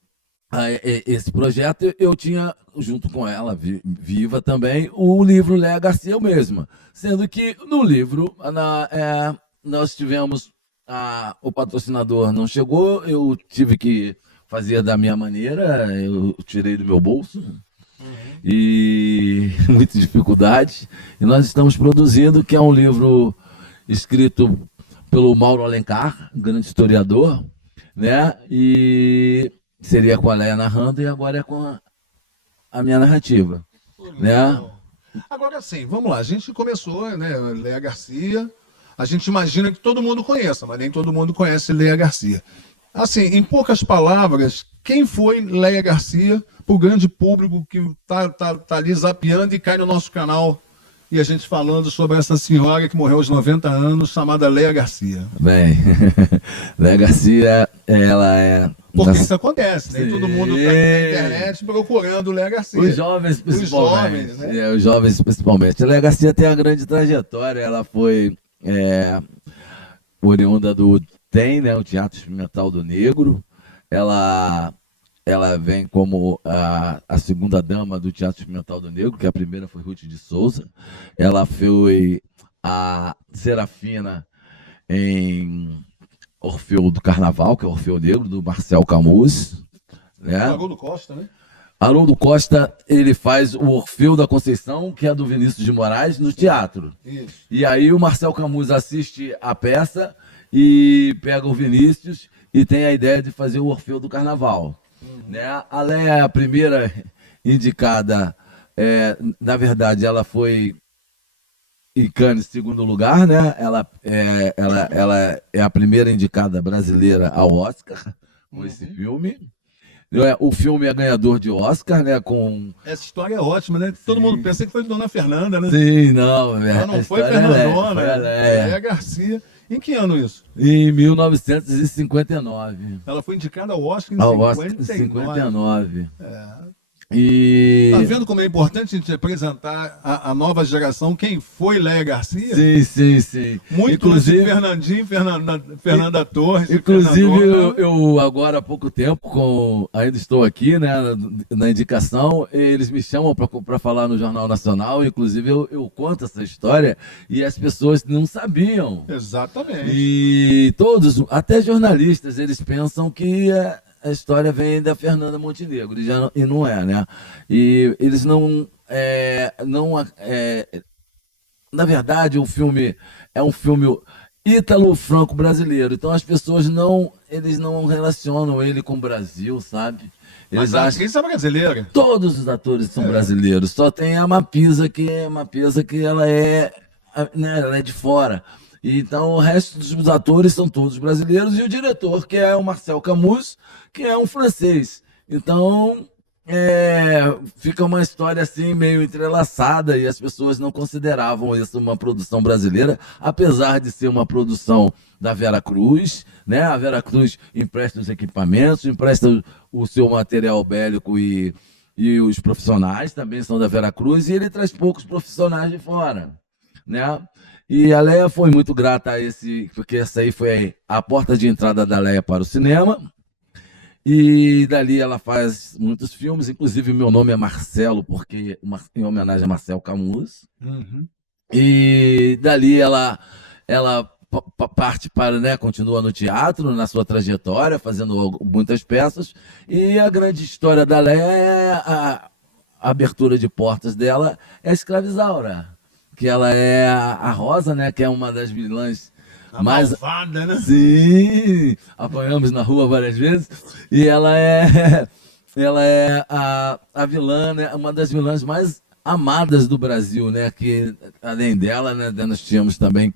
a esse projeto, eu tinha, junto com ela, viva também, o livro Leia Garcia Eu Mesma. Sendo que no livro nós tivemos, o patrocinador não chegou, eu tive que fazer da minha maneira, eu tirei do meu bolso. E muita dificuldade. E nós estamos produzindo, que é um livro escrito pelo Mauro Alencar, grande historiador, né? E seria com a Leia narrando, e agora é com a minha narrativa, né? Agora sim, vamos lá. A gente começou, né? Leia Garcia. A gente imagina que todo mundo conheça, mas nem todo mundo conhece Leia Garcia. Assim, em poucas palavras, quem foi Leia Garcia para o grande público que tá ali zapeando e cai no nosso canal e a gente falando sobre essa senhora que morreu aos 90 anos, chamada Leia Garcia? Bem, Leia Garcia, ela é... Porque isso acontece, né? Todo mundo está na internet procurando Leia Garcia. Os jovens, principalmente. Os jovens, principalmente. A Leia Garcia tem uma grande trajetória. Ela foi oriunda do TEM, né? O Teatro Experimental do Negro. Ela vem como a segunda dama do Teatro Experimental do Negro, que a primeira foi Ruth de Souza. Ela foi a Serafina em Orfeu do Carnaval, que é o Orfeu Negro, do Marcel Camus. Né? Haroldo Costa, né? Haroldo Costa, ele faz o Orfeu da Conceição, que é do Vinícius de Moraes, no teatro. Isso. E aí o Marcel Camus assiste a peça e pega o Vinícius e tem a ideia de fazer o Orfeu do Carnaval. Né? A Leia é a primeira indicada, na verdade, ela foi em Cannes, segundo lugar, né? Ela é a primeira indicada brasileira ao Oscar com esse filme. O filme é ganhador de Oscar, né? Essa história é ótima, né? Todo mundo pensa que foi Dona Fernanda, né? Sim, não. Ela não foi Fernandona, foi a Leia Garcia. Em que ano isso? Em 1959. Ela foi indicada ao Oscar em Ao Oscar 59. 59. E... Tá vendo como é importante a gente apresentar a nova geração, quem foi Léia Garcia? Sim. Muito Inclusive, antes de Fernandinho, Fernanda Torres. inclusive Fernandona. eu agora há pouco tempo, ainda estou aqui, né, na indicação, eles me chamam para falar no Jornal Nacional, inclusive eu conto essa história e as pessoas não sabiam. Exatamente. E todos, até jornalistas, eles pensam que a história vem da Fernanda Montenegro, e não é, né? E eles na verdade, o filme é um filme ítalo-franco-brasileiro, então as pessoas eles não relacionam ele com o Brasil, sabe? Eles Mas a acham atriz é brasileira. todos os atores são brasileiros, só tem a Mapisa que ela ela é de fora. Então, o resto dos atores são todos brasileiros e o diretor, que é o Marcel Camus, que é um francês. Então, fica uma história assim meio entrelaçada e as pessoas não consideravam isso uma produção brasileira, apesar de ser uma produção da Vera Cruz, né? A Vera Cruz empresta os equipamentos, empresta o seu material bélico e os profissionais também são da Vera Cruz e ele traz poucos profissionais de fora, né? E a Léia foi muito grata a porque essa aí foi a porta de entrada da Léia para o cinema. E dali ela faz muitos filmes, inclusive meu nome é Marcelo, porque em homenagem a Marcel Camus. Uhum. E dali ela parte para, né, continua no teatro, na sua trajetória, fazendo muitas peças. E a grande história da Léia, a abertura de portas dela é a Escravizaura, que ela é a Rosa, né, que é uma das vilãs mais malvada, né? Sim, apanhamos na rua várias vezes. E ela é a vilã, né, uma das vilãs mais amadas do Brasil, né? Que além dela, né, nós tínhamos também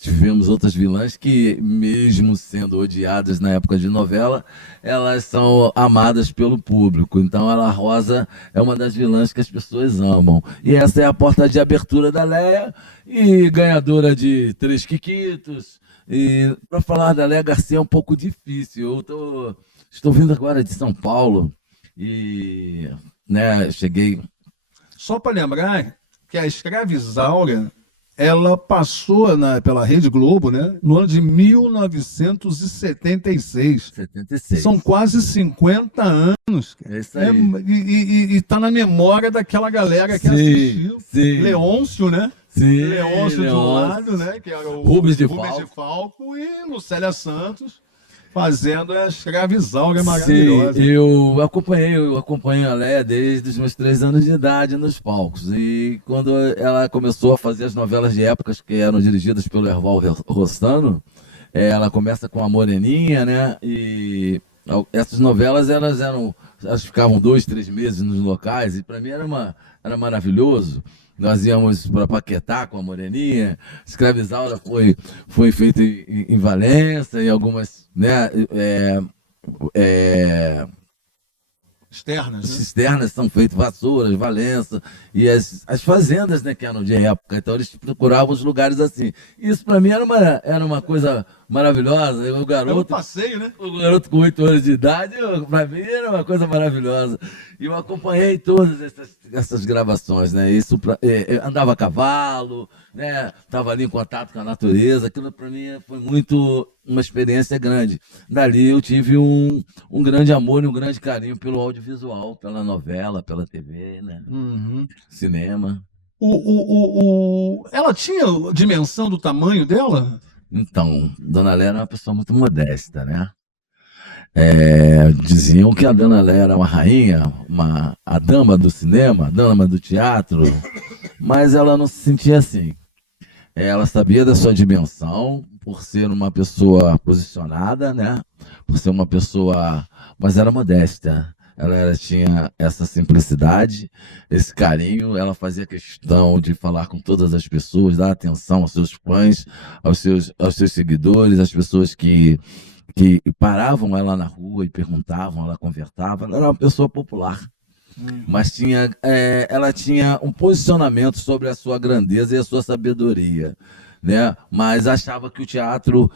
tivemos outras vilãs que, mesmo sendo odiadas na época de novela, elas são amadas pelo público. Então, a Rosa é uma das vilãs que as pessoas amam. E essa é a porta de abertura da Léia e ganhadora de 3 Quiquitos. E para falar da Léia Garcia é um pouco difícil. Estou vindo agora de São Paulo e, né, cheguei. Só para lembrar que a Escravizaura, ela passou pela Rede Globo, né, no ano de 1976. 76. São quase 50 anos. É isso aí. E tá na memória daquela galera que Sim, assistiu. sim. Leôncio, né? Sim, Leôncio de um lado, né? Que era o Rubens de Falco e Lucélia Santos fazendo a Escravizaura Sim, maravilhosa. eu acompanho a Léia desde os meus 3 anos de idade nos palcos. E quando ela começou a fazer as novelas de épocas que eram dirigidas pelo Erval Rossano, ela começa com a Moreninha, né? E essas novelas elas ficavam 2, 3 meses nos locais e para mim era maravilhoso. Nós íamos para Paquetá com a Moreninha. Escravizaura foi feita em Valença e algumas, né, Externas, né? cisternas são feitas, Vassouras, Valença, e as fazendas, né, que eram de época, então eles procuravam os lugares assim. Isso para mim era uma coisa maravilhosa. O Era um garoto, passeio, né? o garoto com 8 anos de idade, para mim era uma coisa maravilhosa. E eu acompanhei todas essas gravações, né? Isso eu andava a cavalo, né? Estava ali em contato com a natureza. Aquilo para mim foi uma experiência grande. Dali eu tive um grande amor e um grande carinho pelo audiovisual, pela novela, pela TV, né? Uhum. Cinema. Ela tinha dimensão do tamanho dela? Então, Dona Léia era uma pessoa muito modesta, né? Diziam que a Dona Léia era uma rainha, a dama do cinema, a dama do teatro, mas ela não se sentia assim. Ela sabia da sua dimensão, por ser uma pessoa posicionada, né? Por ser uma pessoa... Mas era modesta. Ela tinha essa simplicidade, esse carinho. Ela fazia questão de falar com todas as pessoas, dar atenção aos seus fãs, aos seus seguidores, às pessoas que paravam ela na rua e perguntavam, ela conversava. Ela era uma pessoa popular, mas ela tinha um posicionamento sobre a sua grandeza e a sua sabedoria. né? Mas achava que o teatro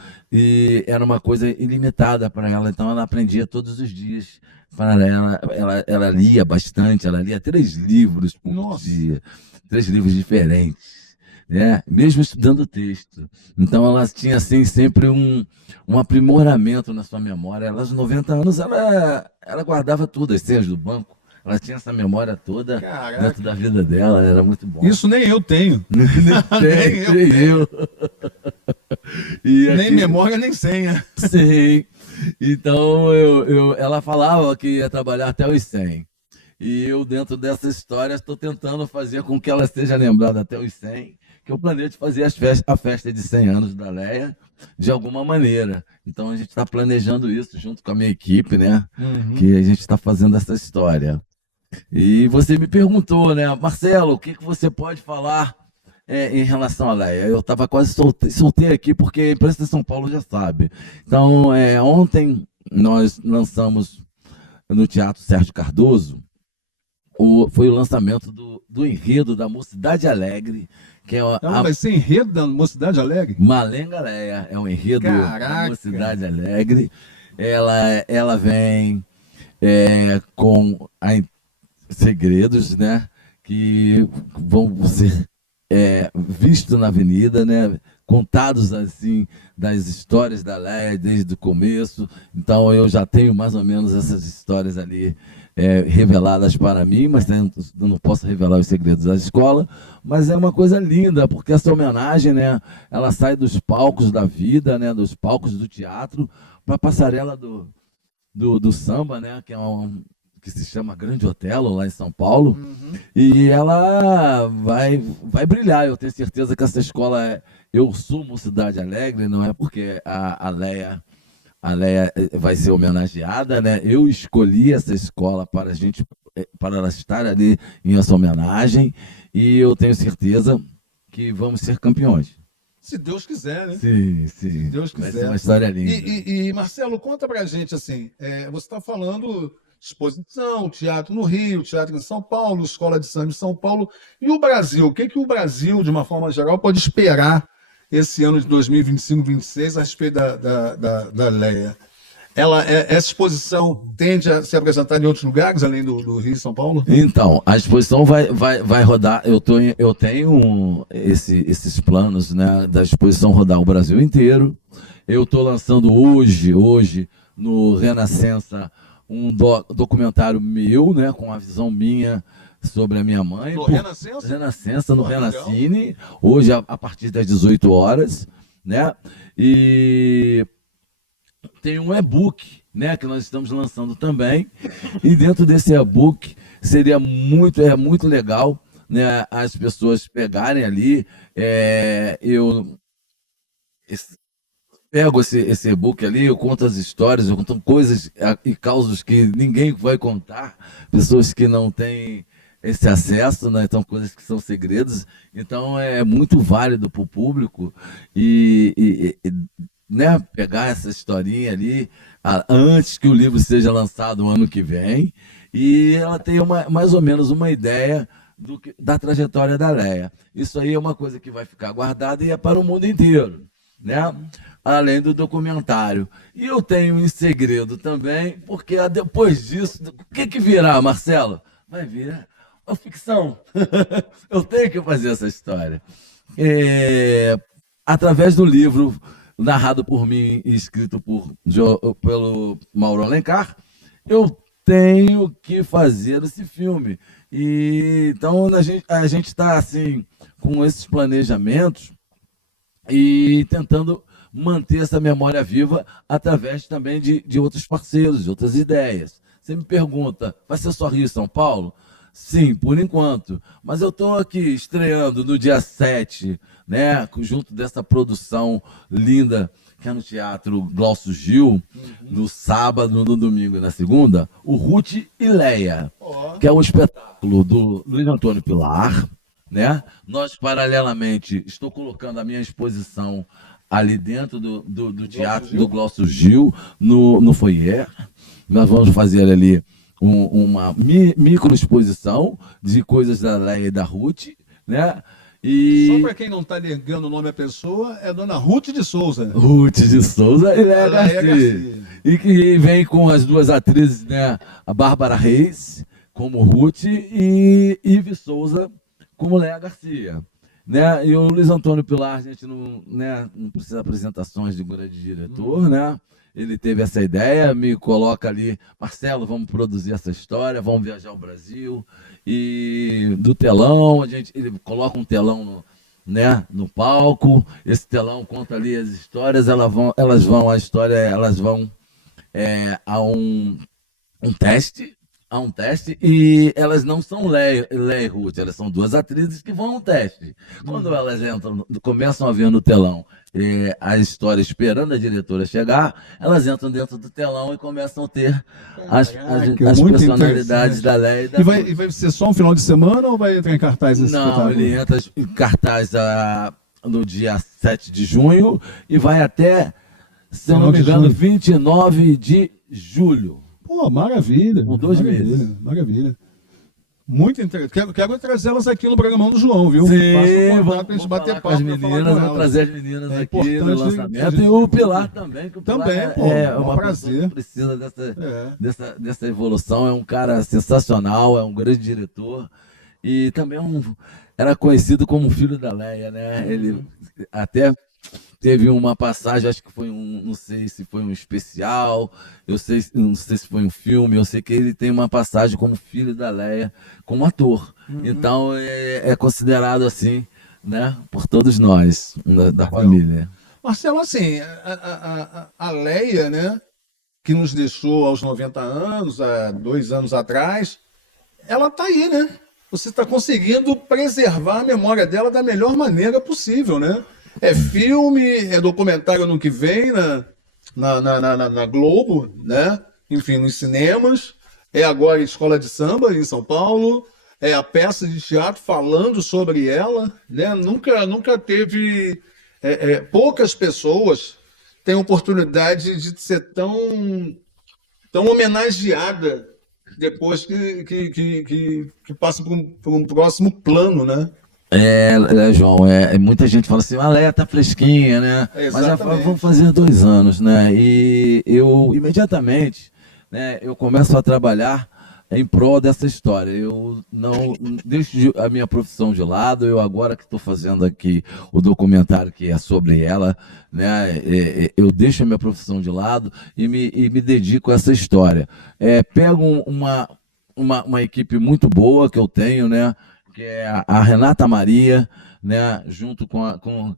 era uma coisa ilimitada para ela, então ela aprendia todos os dias. Para ela lia bastante, ela lia 3 livros por Nossa. dia, 3 livros diferentes, né? Mesmo estudando texto. Então ela tinha assim sempre um aprimoramento na sua memória. Ela, aos 90 anos, ela guardava tudo, as senhas do banco. Ela tinha essa memória toda Caraca. dentro da vida dela, era muito bom. Isso nem eu tenho. Nem eu. E Nem aqui- memória, nem senha. Sim. Então ela falava que ia trabalhar até os 100. E eu, dentro dessa história, estou tentando fazer com que ela seja lembrada até os 100, que eu planejo fazer a festa de 100 anos da Leia de alguma maneira. Então a gente está planejando isso junto com a minha equipe, né? Que a gente está fazendo essa história. E você me perguntou, né, Marcelo, o que você pode falar em relação à Leia? Eu estava quase soltei aqui, porque a imprensa de São Paulo já sabe. Então, ontem nós lançamos no Teatro Sérgio Cardoso, foi o lançamento do enredo da Mocidade Alegre, que é Então, vai ser enredo da Mocidade Alegre? Malenga Leia, é o enredo Caraca. da Mocidade Alegre. Ela vem com segredos, né, que vão ser vistos na avenida, né, contados assim das histórias da Leia desde o começo. Então eu já tenho mais ou menos essas histórias ali reveladas para mim, mas eu não posso revelar os segredos da escola. Mas é uma coisa linda, porque essa homenagem, né, ela sai dos palcos da vida, né, dos palcos do teatro, para a passarela do samba, né, que se chama Grande Otelo, lá em São Paulo. E ela vai brilhar. Eu tenho certeza que essa escola Eu Sou Mocidade Alegre, não é porque a Leia vai ser homenageada, né? Eu escolhi essa escola para ela estar ali em essa homenagem, e eu tenho certeza que vamos ser campeões. Se Deus quiser, né? Sim. Se Deus Vai quiser. ser uma história linda. E, Marcelo, conta pra gente assim, você está falando exposição, teatro no Rio, teatro em São Paulo, escola de samba em São Paulo, e o Brasil? O que o Brasil, de uma forma geral, pode esperar esse ano de 2025-26 a respeito da Leia? Essa exposição tende a se apresentar em outros lugares, além do Rio e São Paulo? Então, a exposição vai rodar. Eu tenho esses planos, né, da exposição rodar o Brasil inteiro. Eu estou lançando hoje, no Renascença, um documentário meu, né, com a visão minha sobre a minha mãe. No Renascença? Renascença, no Legal. Renascine, hoje a partir das 18 horas, né? E tem um e-book, né, que nós estamos lançando também. E dentro desse e-book seria muito legal, né, as pessoas pegarem ali. Eu pego esse e-book ali, eu conto as histórias, eu conto coisas e causos que ninguém vai contar, pessoas que não têm esse acesso, né? Então, coisas que são segredos. Então, é muito válido para o público né, pegar essa historinha ali antes que o livro seja lançado o ano que vem, e ela tenha mais ou menos uma ideia da trajetória da Leia. Isso aí é uma coisa que vai ficar guardada e é para o mundo inteiro, né? Além do documentário. E eu tenho em segredo também, porque depois disso, o que virá, Marcelo? Vai vir a ficção. Eu tenho que fazer essa história. Através do livro narrado por mim e escrito pelo Mauro Alencar, eu tenho que fazer esse filme. E então a gente está assim, com esses planejamentos e tentando manter essa memória viva através também de outros parceiros, de outras ideias. Você me pergunta, vai ser só Rio e São Paulo? Sim, por enquanto. Mas eu estou aqui estreando no dia 7, né, junto dessa produção linda que é no Teatro Glaucio Gil, no sábado, no domingo e na segunda, o Ruth e Leia, que é um espetáculo do Luiz Antônio Pilar, né? Nós, paralelamente, estou colocando a minha exposição ali dentro do Teatro do Glaucio Gil, no foyer. Nós vamos fazer ali uma micro exposição de coisas da Leia e da Ruth, né? Só E para quem não está ligando o nome da pessoa, é Dona Ruth de Souza. Ruth de Souza e Léa Léa Garcia. E que vem com as duas atrizes, né? A Bárbara Reis, como Ruth, e Ive Souza, como Léa Garcia. Né? E o Luiz Antônio Pilar, a gente não, né, não precisa de apresentações de um grande diretor, né? Ele teve essa ideia, me coloca ali, Marcelo, vamos produzir essa história, vamos viajar ao Brasil. E do telão, ele coloca um telão né, no palco, esse telão conta ali as histórias, elas vão a um teste e elas não são Léa e Ruth, elas são duas atrizes que vão a um teste. Quando elas começam a ver no telão a história esperando a diretora chegar, elas entram dentro do telão e começam a ter as muito personalidades interessante. da Léa e da E vai ser só um final de semana ou vai entrar em cartaz esse Não, espetáculo? ele entra em cartaz no dia 7 de junho e vai até, se eu não me engano, 29 de julho. Pô, maravilha. Com 2 maravilha, meses. Maravilha. Muito interessante. Quero trazê-las aqui no programão do João, viu? Sim, Faço um contato pra gente vamos bater falar com as papo. pra falar meninas, com vamos elas. trazer as meninas É aqui no importante lançamento. que a E o Pilar também, que o Pilar Também, pô, é um uma prazer. pessoa que precisa É. dessa evolução, é um cara sensacional, é um grande diretor e também era conhecido como filho da Léa, né? Ele até teve uma passagem, acho que foi não sei se foi um especial, não sei se foi um filme, eu sei que ele tem uma passagem como filho da Léa, como ator. Então é considerado assim, né, por todos nós, da família. Marcelo, assim, a Léia, né, que nos deixou aos 90 anos, há 2 anos atrás, ela está aí, né? Você está conseguindo preservar a memória dela da melhor maneira possível, né? É filme, é documentário no que vem na Globo, né? Enfim, nos cinemas. É agora a Escola de Samba em São Paulo. É a peça de teatro falando sobre ela, né? Nunca teve... poucas pessoas têm oportunidade de ser tão homenageada depois que passa por um próximo plano, né? João, muita gente fala assim, a Léa tá fresquinha, né? Mas já Exatamente. vão fazer 2 anos, né? E eu, imediatamente, né, eu começo a trabalhar em prol dessa história. Eu não deixo a minha profissão de lado, eu agora que estou fazendo aqui o documentário que é sobre ela, né, eu deixo a minha profissão de lado e me dedico a essa história. Pego uma equipe muito boa que eu tenho, né, que é a Renata Maria, né, junto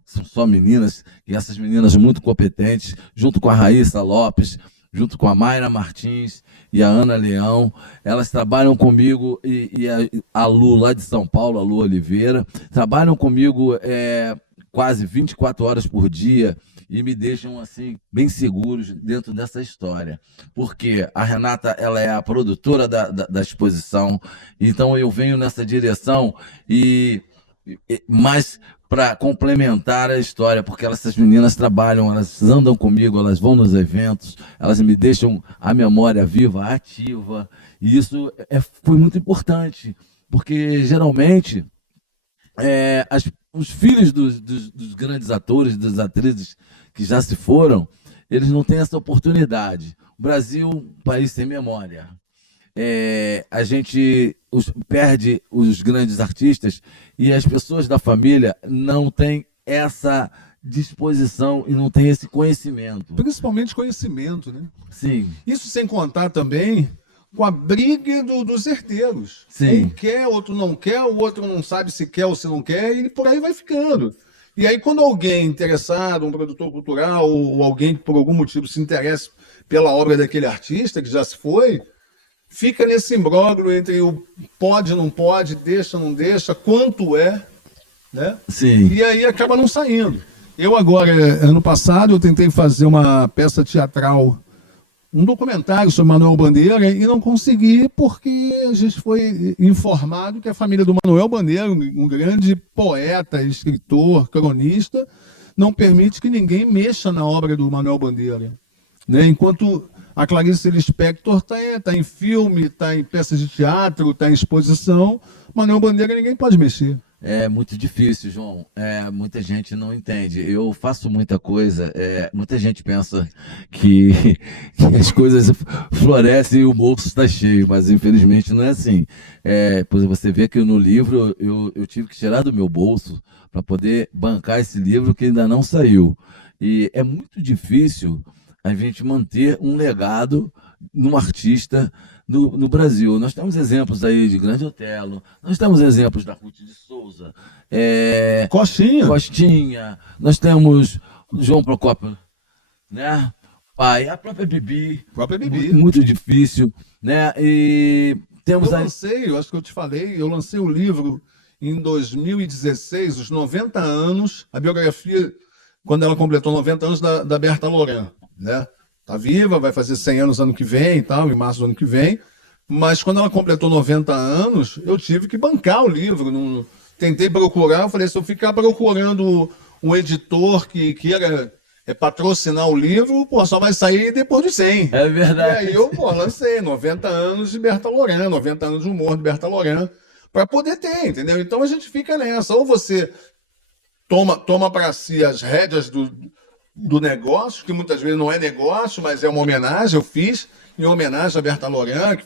são só meninas, e essas meninas muito competentes, junto com a Raíssa Lopes, junto com a Mayra Martins e a Ana Leão. Elas trabalham comigo, e a Lu, lá de São Paulo, a Lu Oliveira, trabalham comigo quase 24 horas por dia e me deixam assim bem seguros dentro dessa história. Porque a Renata, ela é a produtora da exposição, então eu venho nessa direção mas para complementar a história, porque essas meninas trabalham, elas andam comigo, elas vão nos eventos, elas me deixam a memória viva, ativa, e isso foi muito importante, porque geralmente os filhos dos grandes atores, das atrizes que já se foram, eles não têm essa oportunidade. O Brasil é um país sem memória. A gente perde os grandes artistas e as pessoas da família não têm essa disposição e não têm esse conhecimento. Principalmente conhecimento, né? Sim. Isso sem contar também com a briga dos herdeiros. Sim. Um quer, outro não quer, o outro não sabe se quer ou se não quer, e por aí vai ficando. E aí, quando alguém interessado, um produtor cultural, ou alguém que por algum motivo se interessa pela obra daquele artista que já se foi, fica nesse imbróglio entre o pode, não pode, deixa, não deixa, quanto né? Sim. E aí acaba não saindo. Eu agora, ano passado, eu tentei fazer uma peça teatral, um documentário sobre Manuel Bandeira, e não consegui porque a gente foi informado que a família do Manuel Bandeira, um grande poeta, escritor, cronista, não permite que ninguém mexa na obra do Manuel Bandeira. Né? Enquanto a Clarice Lispector está em filme, está em peças de teatro, está em exposição, Manuel Bandeira ninguém pode mexer. É muito difícil, João. Muita gente não entende. Eu faço muita coisa. Muita gente pensa que, que as coisas florescem e o bolso está cheio, mas infelizmente não é assim. Pois você vê que no livro eu tive que tirar do meu bolso para poder bancar esse livro que ainda não saiu. E é muito difícil a gente manter um legado num artista no Brasil. Nós temos exemplos aí de Grande Otelo, nós temos exemplos da Ruth de Souza, Coxinha. Costinha, nós temos João Procópio, né? Pai, a própria Bibi, Própria Bibi. muito difícil, né? E temos aí. Eu acho que eu te falei, eu lancei o livro em 2016, os 90 anos, a biografia, quando ela completou 90 anos, da Berta Loran, né? Tá viva, vai fazer 100 anos ano que vem e tal, em março do ano que vem. Mas quando ela completou 90 anos, eu tive que bancar o livro. Tentei procurar, eu falei, se eu ficar procurando um editor que queira patrocinar o livro, pô, só vai sair depois de 100. É verdade. E aí eu, lancei 90 anos de Berta Loran, 90 anos de humor de Berta Loran, para poder ter, entendeu? Então a gente fica nessa. Ou você toma para si as rédeas do negócio, que muitas vezes não é negócio, mas é uma homenagem. Eu fiz em homenagem a Berta Loran, que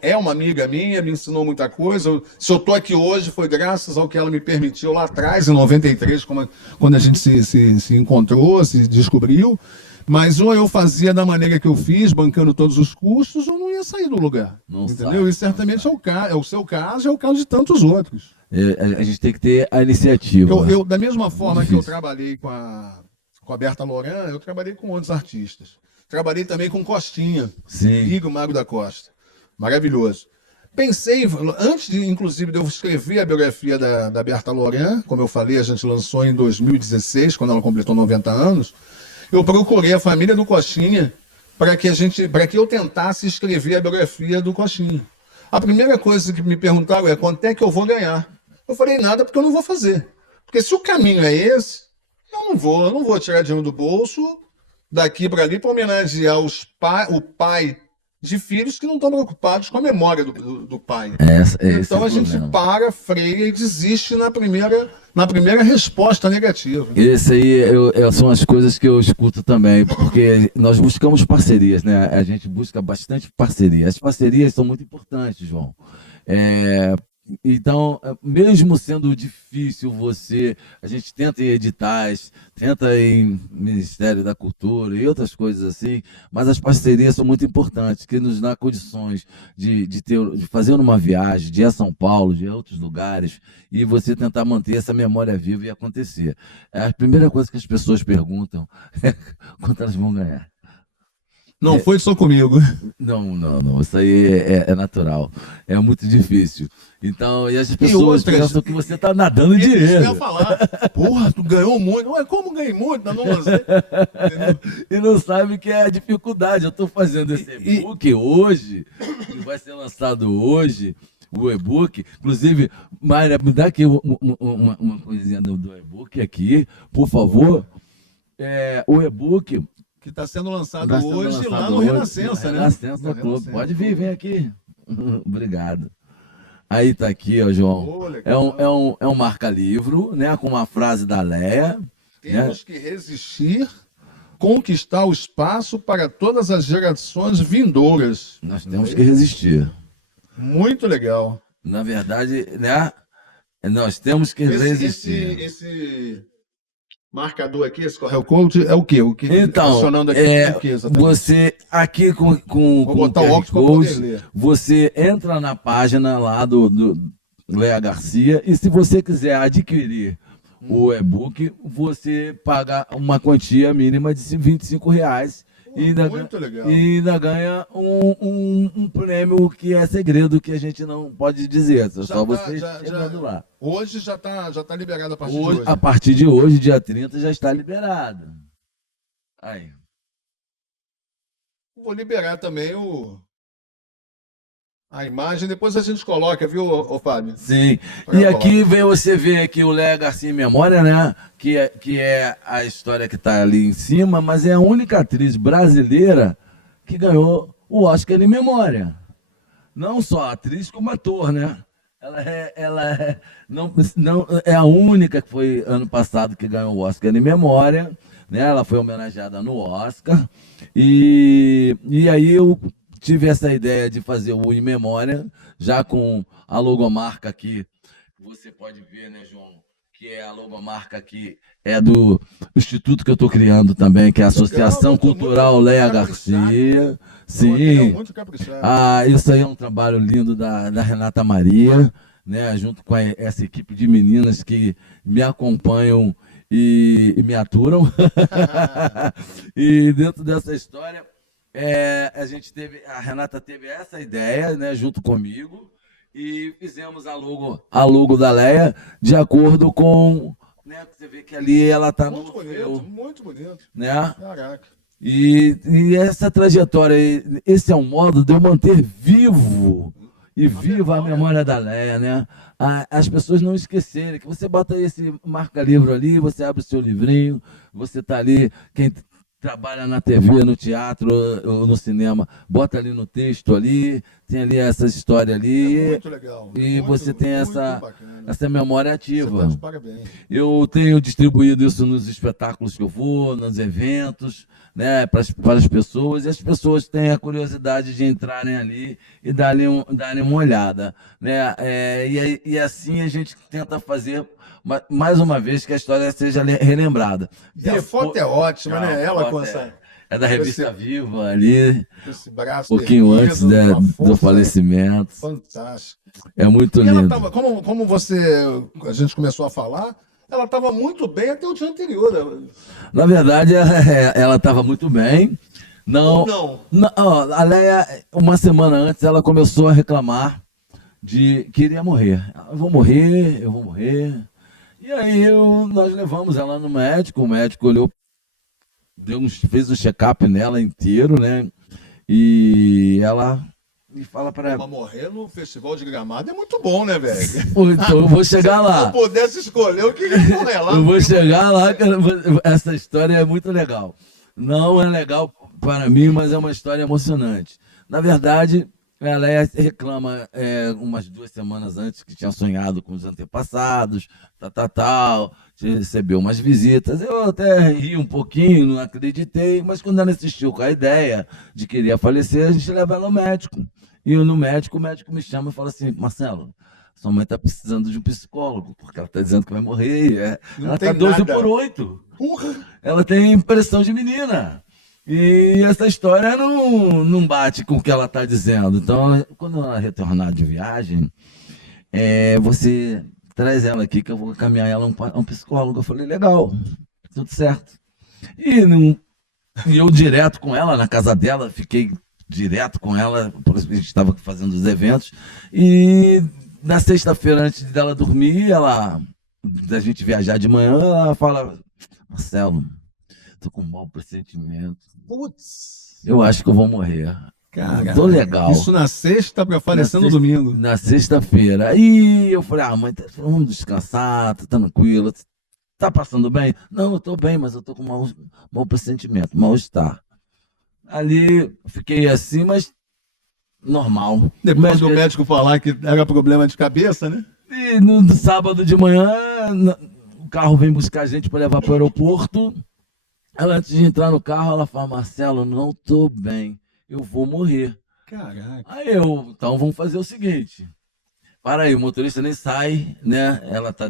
é uma amiga minha, me ensinou muita coisa. Se eu estou aqui hoje, foi graças ao que ela me permitiu lá atrás, em 93, quando a gente se encontrou, se descobriu. Mas ou eu fazia da maneira que eu fiz, bancando todos os custos, ou não ia sair do lugar. Não entendeu? sai, E certamente é o seu caso, é o caso de tantos outros. A gente tem que ter a iniciativa. Da mesma forma que eu trabalhei com a Berta Loran, eu trabalhei com outros artistas. Trabalhei também com Costinha, Sim. Igor Mago da Costa. Maravilhoso. Pensei, inclusive, de eu escrever a biografia da Berta Loran, como eu falei, a gente lançou em 2016, quando ela completou 90 anos, eu procurei a família do Costinha para que eu tentasse escrever a biografia do Costinha. A primeira coisa que me perguntaram é quanto é que eu vou ganhar. Eu falei nada porque eu não vou fazer. Porque se o caminho é esse, eu não vou tirar dinheiro do bolso daqui para ali para homenagear o pai de filhos que não estão preocupados com a memória do pai. Então a gente para, freia e desiste na primeira resposta negativa. Esse aí são as coisas que eu escuto também, porque nós buscamos parcerias, né? A gente busca bastante parceria. As parcerias são muito importantes, João. Então, mesmo sendo difícil a gente tenta em editais, tenta em Ministério da Cultura e outras coisas assim, mas as parcerias são muito importantes, que nos dá condições de fazer uma viagem, de ir a São Paulo, de ir a outros lugares, e você tentar manter essa memória viva e acontecer. A primeira coisa que as pessoas perguntam é quanto elas vão ganhar. Não foi só comigo. Não. Isso aí é natural. É muito difícil. Então, e as pessoas pensam que você está nadando em dinheiro. Eu ia falar, porra, tu ganhou muito. Ué, como ganhei muito? Não lancei. E não sabe que é a dificuldade. Eu estou fazendo esse e-book hoje, que vai ser lançado hoje, o e-book. Inclusive, Mayra, me dá aqui uma coisinha do e-book aqui, por favor. O e-book que está sendo lançado hoje lá no Renascença, né? Renascença Clube. Pode vir, vem aqui. Obrigado. Aí tá aqui, ó, João. É um marca-livro, né? Com uma frase da Leia. Temos que resistir, conquistar o espaço para todas as gerações vindouras. Nós temos que resistir. Muito legal. Na verdade, né? Nós temos que resistir. Esse marcador aqui, esse QR Code, é o quê? Então, aqui, você aqui com Vou botar o óculos para poder ler. Você entra na página lá do Leia Garcia e se você quiser adquirir o e-book, você paga uma quantia mínima de R$25 e ainda ganha um prêmio que é segredo, que a gente não pode dizer. Só você chegando lá. Hoje já tá liberado a partir de hoje. A partir de hoje, dia 30, já está liberado. Aí. Vou liberar também a imagem, depois a gente coloca, viu, Fábio? Sim. E aqui você vê aqui o Leia Garcia em Memória, né? Que é a história que está ali em cima, mas é a única atriz brasileira que ganhou o Oscar em Memória. Não só atriz, como ator, né? Não, é a única que foi ano passado que ganhou o Oscar em memória, né? Ela foi homenageada no Oscar. E aí eu tive essa ideia de fazer o In Memória, já com a logomarca aqui. Você pode ver, né, João? Que é a logomarca aqui, é do instituto que eu estou criando também, que é a Associação Cultural Leia Garcia. Sim. Muito caprichado. Isso aí é um trabalho lindo da Renata Maria, né, junto com essa equipe de meninas que me acompanham e me aturam. E dentro dessa história, a Renata teve essa ideia, né, junto comigo, e fizemos a logo da Leia de acordo com, né, você vê que ali ela está Muito bonito, muito bonito. Né? Caraca. E essa trajetória, esse é um modo de eu manter vivo e viva a memória da Leia, né? As pessoas não esquecerem que você bota esse marca-livro ali, você abre o seu livrinho, você está ali, quem trabalha na TV, no teatro ou no cinema, bota ali no texto ali, tem ali essa história ali. É muito legal. E Muito, você tem muito essa bacana. memória Você ativa. tá de parabéns. Eu tenho distribuído isso nos espetáculos que eu vou, nos eventos, né, para as pessoas, e as pessoas têm a curiosidade de entrarem ali e darem uma olhada, né? E assim a gente tenta fazer mais uma vez que a história seja relembrada. E a foto é ótima, né? Ela com É da revista Viva ali, esse braço um pouquinho erguido, antes uma do força falecimento. Fantástico. É muito E ela lindo. estava, como a gente começou a falar, ela estava muito bem até o dia anterior. Na verdade, ela estava muito bem. Não, ó, a Leia, uma semana antes, ela começou a reclamar de que iria morrer. Eu vou morrer. E aí nós levamos ela no médico, o médico olhou, fez um check-up nela inteiro, né? E ela me fala para ela. Mas morrer no Festival de Gramado é muito bom, né, velho? Então eu vou chegar lá. Se eu pudesse escolher, eu queria morrer lá. Eu vou chegar lá, cara. Essa história é muito legal. Não é legal para mim, mas é uma história emocionante. Na verdade, a Leia reclama umas 2 semanas antes que tinha sonhado com os antepassados, recebeu umas visitas. Eu até ri um pouquinho, não acreditei, mas quando ela insistiu com a ideia de que iria falecer, a gente leva ela ao médico. E no médico, o médico me chama e fala assim: Marcelo, sua mãe está precisando de um psicólogo, porque ela está dizendo que vai morrer. Ela está 12/8. Ela tem impressão de menina. E essa história não bate com o que ela está dizendo. Então, quando ela retornar de viagem, você traz ela aqui que eu vou caminhar ela a um psicólogo. Eu falei, legal, tudo certo. E eu direto com ela, na casa dela, fiquei direto com ela, porque a gente estava fazendo os eventos. E na sexta-feira, antes dela dormir, da gente viajar de manhã, ela fala, Marcelo, tô com um mau pressentimento. Putz. Eu acho que eu vou morrer. Cara, tô legal. Isso na sexta para falecer no domingo. Na sexta-feira. Aí eu falei, mãe, vamos descansar, tá tranquilo. Tá passando bem? Não, eu tô bem, mas eu tô com mau pressentimento, mal-estar. Ali fiquei assim, mas normal. Depois do médico falar que era problema de cabeça, né? E no sábado de manhã, o carro vem buscar a gente para levar para o aeroporto. Ela, antes de entrar no carro, ela fala, Marcelo, não tô bem, eu vou morrer. Caraca. Aí então vamos fazer o seguinte. Para aí, o motorista nem sai, né? Ela tá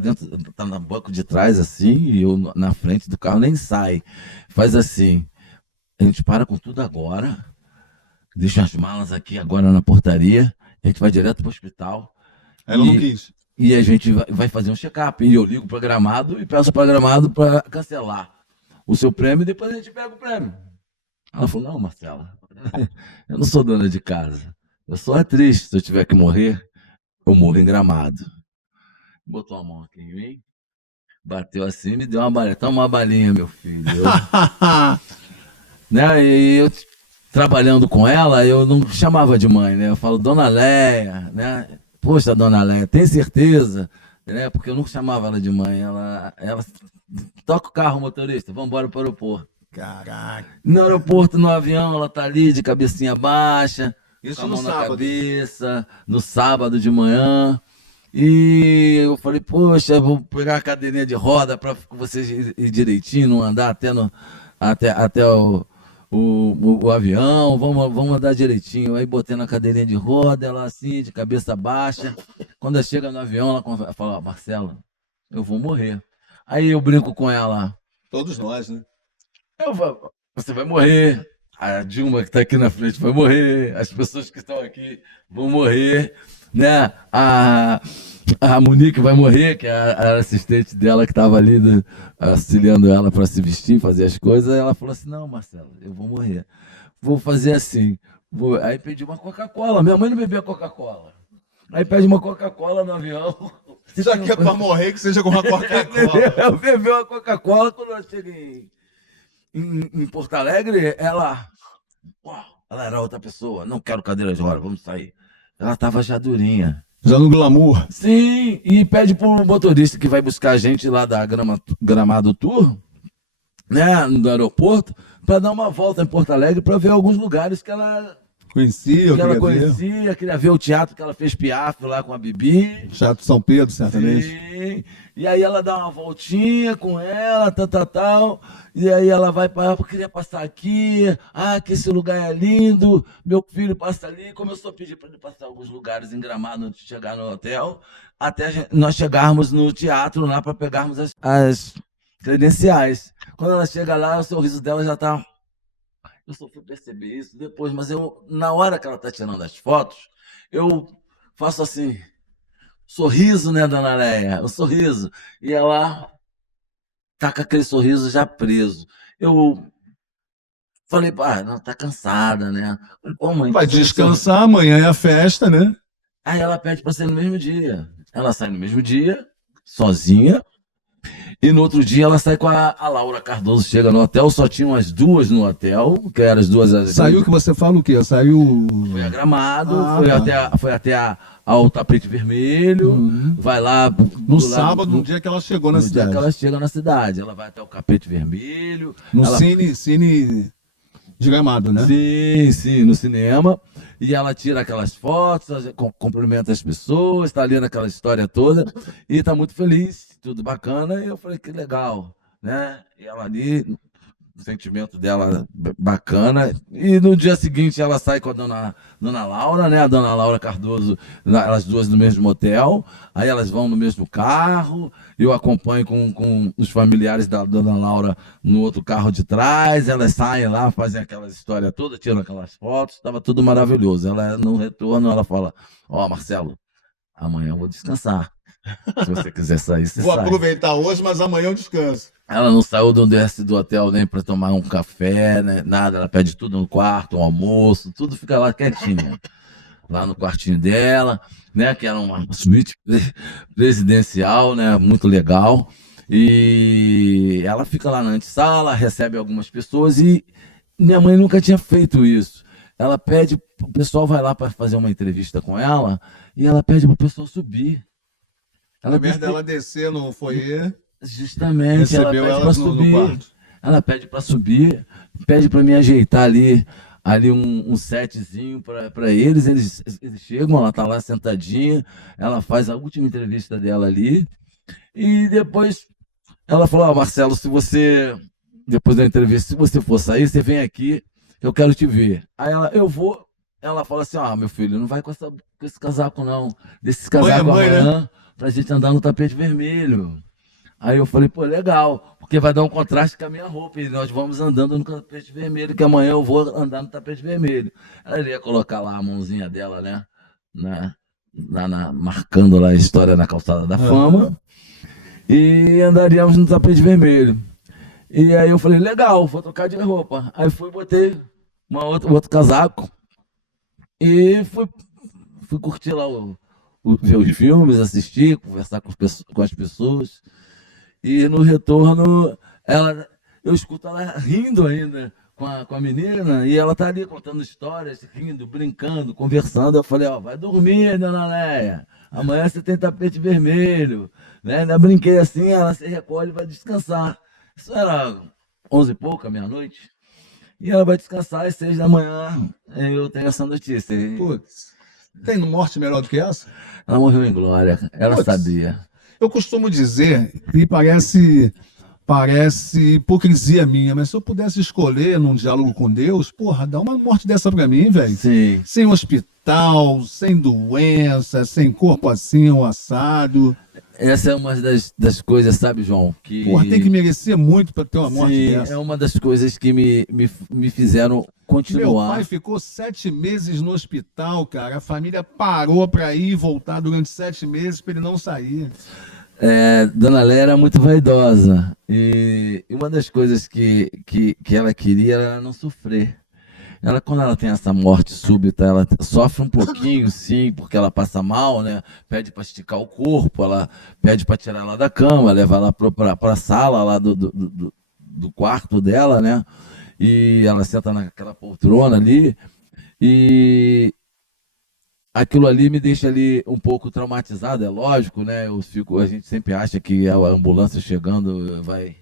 no banco de trás assim, e eu na frente do carro nem sai. Faz assim, a gente para com tudo agora, deixa as malas aqui agora na portaria, a gente vai direto para o hospital. Ela não quis. E a gente vai fazer um check-up. E eu ligo para o Gramado e peço para o Gramado para cancelar o seu prêmio e depois a gente pega o prêmio. Ela falou, não, Marcela, eu não sou dona de casa. Eu sou atriz. Se eu tiver que morrer, eu morro em Gramado. Botou a mão aqui em mim, bateu assim, me deu uma balinha. Toma uma balinha, meu filho. Né? E eu, trabalhando com ela, eu não chamava de mãe, né? Eu falo, Dona Leia, né? Poxa, Dona Leia, tem certeza? Né? Porque eu não chamava ela de mãe. Ela toca o carro, motorista, vamos embora para o aeroporto. Caraca. No aeroporto, no avião, ela tá ali de cabecinha baixa, Isso com a no mão na sábado. cabeça, no sábado de manhã. E eu falei, poxa, vou pegar a cadeirinha de roda para vocês ir direitinho, não andar até o avião, vamos andar direitinho. Aí botei na cadeirinha de roda, ela assim, de cabeça baixa. Quando ela chega no avião, ela fala, ó, Marcelo, eu vou morrer. Aí eu brinco com ela, Todos nós, né? você vai morrer. A Dilma que está aqui na frente vai morrer. As pessoas que estão aqui vão morrer, né? A Monique vai morrer, que é a assistente dela que estava ali auxiliando ela para se vestir, fazer as coisas. Ela falou assim: não, Marcelo, eu vou morrer. Vou fazer assim. Aí pedi uma Coca-Cola. Minha mãe não bebia Coca-Cola. Aí pede uma Coca-Cola no avião. Já que é para morrer, que seja com uma Coca-Cola. Eu bebi uma Coca-Cola quando eu cheguei em Porto Alegre, ela era outra pessoa. Não quero cadeira de roda, vamos sair. Ela estava já durinha. Já no glamour. Sim, e pede para o motorista que vai buscar a gente lá da Gramado Tour, né, do aeroporto, para dar uma volta em Porto Alegre para ver alguns lugares que ela Conhecia, que ela queria ver. conhecia, queria ver o teatro que ela fez Piaf lá com a Bibi. Teatro São Pedro, certamente. Sim. E aí ela dá uma voltinha com ela, tal. E aí ela vai para, eu queria passar aqui, que esse lugar é lindo, meu filho passa ali. Começou a pedir para ele passar alguns lugares em Gramado antes de chegar no hotel, até nós chegarmos no teatro lá para pegarmos as credenciais. Quando ela chega lá, o sorriso dela já tá. Eu só fui perceber isso depois, mas na hora que ela tá tirando as fotos, eu faço assim, sorriso, né, dona Leia? O sorriso. E ela tá com aquele sorriso já preso. Eu falei, não, tá cansada, né? Falei, pô, mãe, Vai descansar, amanhã é a festa, né? Aí ela pede para sair no mesmo dia. Ela sai no mesmo dia, sozinha. E no outro dia ela sai com a Laura Cardoso, chega no hotel, só tinham as duas no hotel, que eram as duas. Saiu que você fala o quê? Saiu. Foi a Gramado, tá. foi até ao Tapete Vermelho, vai lá. No sábado, no dia que ela chegou na no cidade. dia que ela chega na cidade. Ela vai até o Tapete Vermelho. No Cine de Gramado, né? Sim, no cinema. E ela tira aquelas fotos, cumprimenta as pessoas, está ali naquela história toda, e está muito feliz, tudo bacana. E eu falei, que legal, né? E ela ali, o sentimento dela bacana. E no dia seguinte ela sai com a dona Laura, né? A dona Laura Cardoso, elas duas no mesmo hotel. Aí elas vão no mesmo carro. Eu acompanho com os familiares da dona Laura no outro carro de trás. Elas saem lá, fazem aquela história toda, tiram aquelas fotos. Estava tudo maravilhoso. Ela, no retorno, ela fala: ó, Marcelo, amanhã eu vou descansar. Se você quiser sair, você Vou sai. aproveitar hoje, mas amanhã eu descanso. Ela não saiu do desce do hotel nem para tomar um café, né? Nada. Ela pede tudo no quarto, um almoço, tudo fica lá quietinho. Lá no quartinho dela, né? Que era uma suíte presidencial, né? Muito legal. E ela fica lá na antessala, recebe algumas pessoas e minha mãe nunca tinha feito isso. Ela pede, o pessoal vai lá para fazer uma entrevista com ela e ela pede para o pessoal subir. Ao invés dela descer no foyer, justamente, ela recebeu pede ela para no subir. quarto. Ela pede para subir, pede para me ajeitar ali um setzinho para eles chegam, ela tá lá sentadinha, ela faz a última entrevista dela ali, e depois ela falou: Marcelo, se você, depois da entrevista, se você for sair, você vem aqui, eu quero te ver. Aí eu vou, ela fala assim: meu filho, não vai com esse casaco não, desse casaco Mãe, amanhã, né? pra gente andar no tapete vermelho. Aí eu falei: pô, legal, porque vai dar um contraste com a minha roupa, e nós vamos andando no tapete vermelho, que amanhã eu vou andar no tapete vermelho. Ela ia colocar lá a mãozinha dela, né, marcando lá a história na calçada da fama, e andaríamos no tapete vermelho. E aí eu falei: legal, vou trocar de roupa. Aí botei outro casaco, e fui curtir lá, ver os filmes, assistir, conversar com as pessoas. E no retorno, eu escuto ela rindo ainda com a menina, e ela tá ali contando histórias, rindo, brincando, conversando. Eu falei: vai dormir, dona Leia, amanhã você tem tapete vermelho, né? Ainda brinquei assim, ela se recolhe e vai descansar. Isso era 11 e pouca, meia-noite, e ela vai descansar às 6 da manhã. Eu tenho essa notícia. Putz. Tem morte melhor do que essa? Ela morreu em glória. Ela Putz. sabia. Eu costumo dizer, e parece hipocrisia minha, mas se eu pudesse escolher num diálogo com Deus, porra, dá uma morte dessa pra mim, velho. Sim. Sem hospital, sem doença, sem corpo assim, um assado. Essa é uma das coisas, sabe, João? Que Porra, tem que merecer muito pra ter uma morte sim, dessa. é uma das coisas que me fizeram Meu continuar. pai ficou 7 meses no hospital, cara. A família parou pra ir e voltar durante 7 meses pra ele não sair. Dona Léa era muito vaidosa. E uma das coisas que ela queria era não sofrer. Ela, quando ela tem essa morte súbita, ela sofre um pouquinho, sim, porque ela passa mal, né? Pede para esticar o corpo, ela pede para tirar ela da cama, levar ela para a sala lá do quarto dela, né? E ela senta naquela poltrona ali. E aquilo ali me deixa ali um pouco traumatizado, é lógico, né? A gente sempre acha que a ambulância chegando vai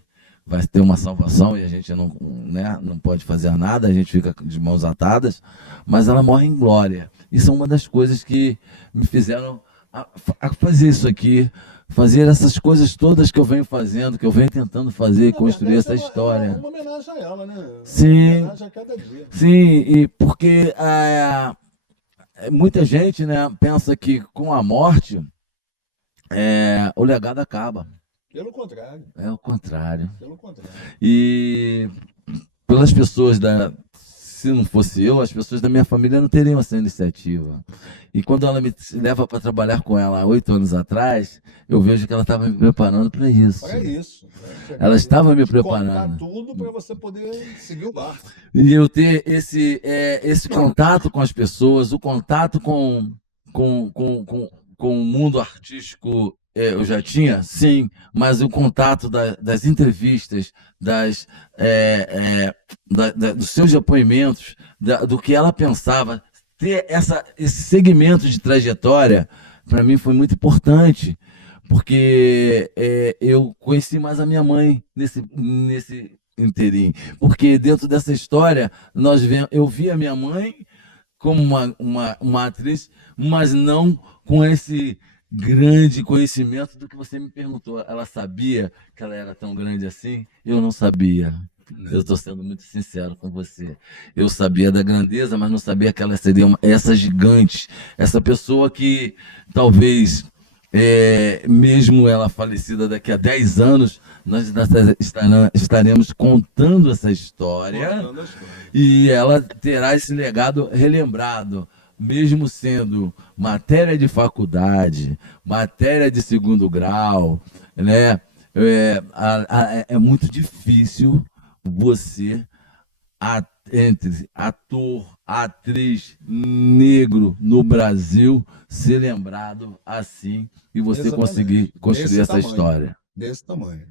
ter uma salvação e a gente não, né, não pode fazer nada, a gente fica de mãos atadas, mas ela morre em glória. Isso é uma das coisas que me fizeram a fazer isso aqui, fazer essas coisas todas que eu venho fazendo, que eu venho tentando fazer e construir essa história. É uma homenagem a ela, né? Sim. Uma homenagem a cada dia. Sim, e porque muita gente, né, pensa que com a morte o legado acaba. Pelo contrário. É o contrário. Pelo contrário. E pelas pessoas se não fosse eu, as pessoas da minha família não teriam essa iniciativa. E quando ela me leva para trabalhar com ela há 8 anos atrás, eu vejo que ela estava me preparando para isso. Para isso. Ela estava me Contar preparando. tudo para você poder seguir o barco. E eu ter esse contato com as pessoas, o contato com o mundo artístico, eu já tinha, sim, mas o contato das entrevistas, dos seus depoimentos, do que ela pensava, ter esse segmento de trajetória, para mim foi muito importante, porque eu conheci mais a minha mãe nesse inteirinho, porque dentro dessa história eu vi a minha mãe como uma atriz, mas não com esse grande conhecimento do que você me perguntou. Ela sabia que ela era tão grande assim? Eu não sabia. Eu estou sendo muito sincero com você. Eu sabia da grandeza, mas não sabia que ela seria essa gigante, essa pessoa que talvez, mesmo ela falecida daqui a 10 anos, nós estaremos contando essa história e ela terá esse legado relembrado, mesmo sendo matéria de faculdade, matéria de segundo grau, né? É muito difícil você, entre ator, atriz negro no Brasil, ser lembrado assim e você Exatamente. conseguir construir essa tamanho. história. Desse tamanho.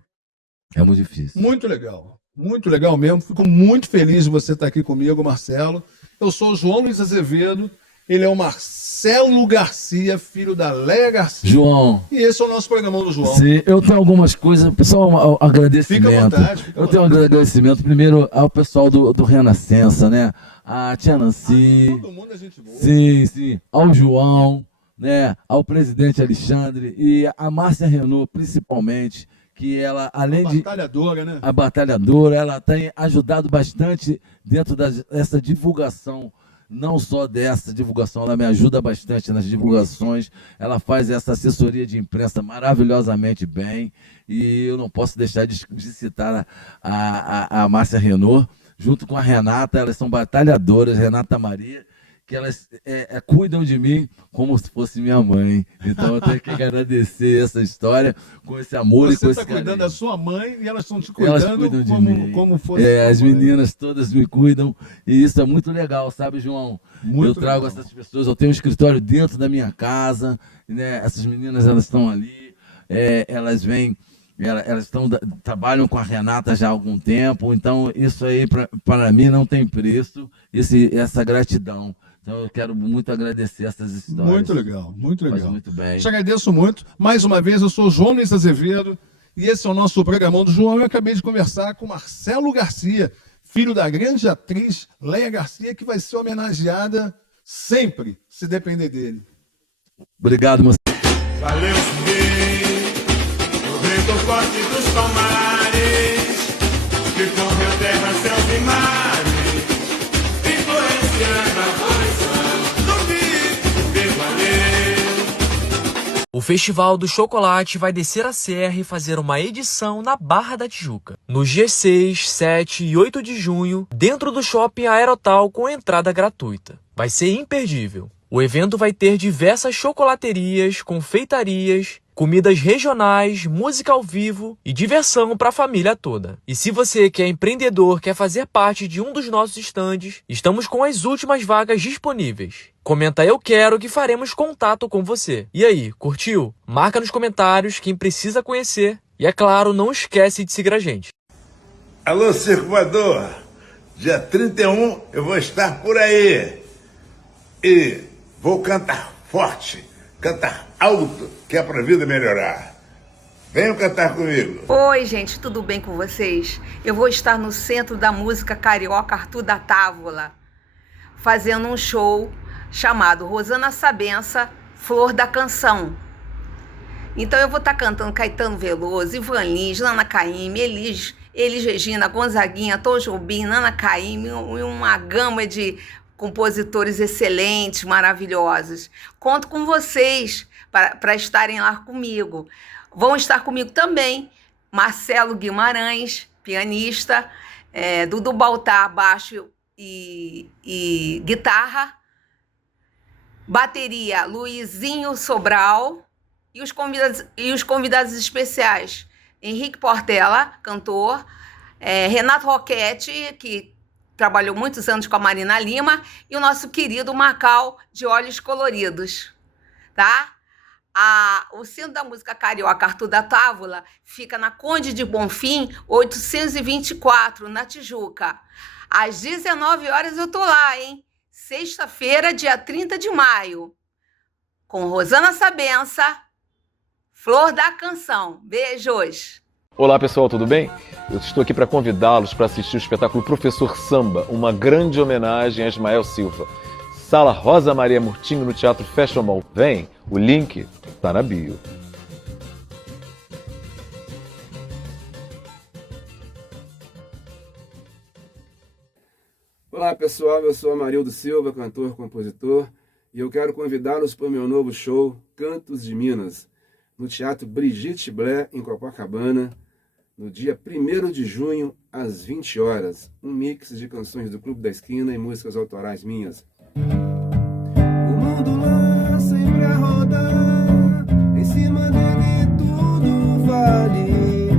É muito difícil. Muito legal mesmo. Fico muito feliz de você estar aqui comigo, Marcelo. Eu sou o João Luiz Azevedo, ele é o Marcelo Garcia, filho da Léa Garcia. João. E esse é o nosso programão do João. Sim, eu tenho algumas coisas, pessoal, um agradecimento. Fica à vontade. Eu tenho um agradecimento primeiro ao pessoal do Renascença, né? A tia Nancy. Todo mundo é gente boa. Sim. Ao João, né? Ao presidente Alexandre e a Márcia Renault, principalmente, que ela, além de Batalhadora, né? a batalhadora, ela tem ajudado bastante dentro dessa divulgação. Não só dessa divulgação, ela me ajuda bastante nas divulgações, ela faz essa assessoria de imprensa maravilhosamente bem, e eu não posso deixar de citar a Márcia Renault, junto com a Renata, elas são batalhadoras, Renata Maria, que elas cuidam de mim como se fosse minha mãe. Então eu tenho que agradecer essa história com esse amor e com Você esse está cuidando carinho. da sua mãe e elas estão te Elas cuidando cuidam de mim. como fosse As sua mãe. meninas todas me cuidam e isso é muito legal, sabe, João? Muito eu trago legal. essas pessoas, eu tenho um escritório dentro da minha casa, né? Essas meninas, elas estão ali, elas vêm, elas trabalham com a Renata já há algum tempo, então isso aí para mim não tem preço, essa gratidão. Então eu quero muito agradecer essas histórias. Muito legal. Faz muito bem. Te agradeço muito. Mais uma vez, eu sou o João Luiz Azevedo e esse é o nosso programão do João. Eu acabei de conversar com Marcelo Garcia, filho da grande atriz Léa Garcia, que vai ser homenageada sempre, se depender dele. Obrigado, moço. Valeu, rei, o vento forte dos palmares, que correu terra, céus e mares, influenciando a posição do vivo, valeu. O Festival do Chocolate vai descer a serra e fazer uma edição na Barra da Tijuca, nos dias 6, 7 e 8 de junho, dentro do Shopping Aerotal com entrada gratuita. Vai ser imperdível. O evento vai ter diversas chocolaterias, confeitarias, comidas regionais, música ao vivo e diversão para a família toda. E se você que é empreendedor quer fazer parte de um dos nossos estandes, estamos com as últimas vagas disponíveis. Comenta "eu quero" que faremos contato com você. E aí, curtiu? Marca nos comentários quem precisa conhecer. E é claro, não esquece de seguir a gente. Alô, circulador, dia 31 eu vou estar por aí e vou cantar forte, cantar alto, que é pra vida melhorar. Venham cantar comigo. Oi, gente, tudo bem com vocês? Eu vou estar no Centro da Música Carioca Arthur da Távola, fazendo um show chamado Rosana Sabença, Flor da Canção. Então eu vou estar cantando Caetano Veloso, Ivan Lins, Nana Caymmi, Elis Regina, Gonzaguinha, Tom Jobim, Nana Caymmi e uma gama de compositores excelentes, maravilhosos. Conto com vocês para estarem lá comigo. Vão estar comigo também Marcelo Guimarães, pianista, Dudu Baltar, baixo e guitarra, bateria Luizinho Sobral e os convidados especiais Henrique Portela, cantor, Renato Roquete, que trabalhou muitos anos com a Marina Lima, e o nosso querido Macau, de Olhos Coloridos, tá? O Centro da Música Carioca Arthur da Távola fica na Conde de Bonfim, 824, na Tijuca. Às 19 horas eu tô lá, hein? Sexta-feira, dia 30 de maio, com Rosana Sabença, Flor da Canção. Beijos! Olá pessoal, tudo bem? Eu estou aqui para convidá-los para assistir o espetáculo Professor Samba, uma grande homenagem a Ismael Silva. Sala Rosa Maria Murtinho no Teatro Fashion Mall. Vem, o link está na bio. Olá pessoal, eu sou Amarildo Silva, cantor, compositor, e eu quero convidá-los para o meu novo show Cantos de Minas, no Teatro Brigitte Blé, em Copacabana, no dia 1º de junho, às 20 horas. Um mix de canções do Clube da Esquina e músicas autorais minhas. O mundo lá sempre a rodar, em cima dele tudo vale.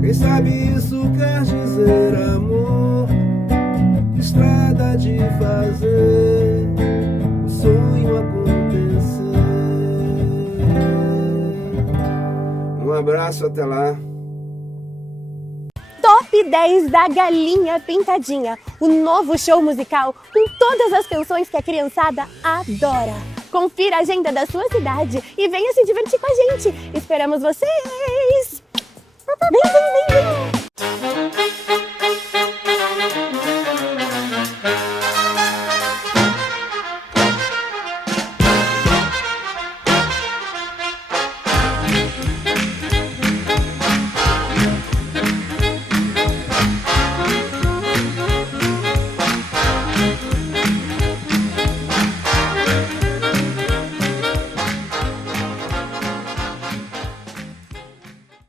Quem sabe isso quer dizer amor, estrada de fazer o sonho acontecer. Um abraço, até lá. Top 10 da Galinha Pintadinha, o novo show musical com todas as canções que a criançada adora. Confira a agenda da sua cidade e venha se divertir com a gente. Esperamos vocês! Vem!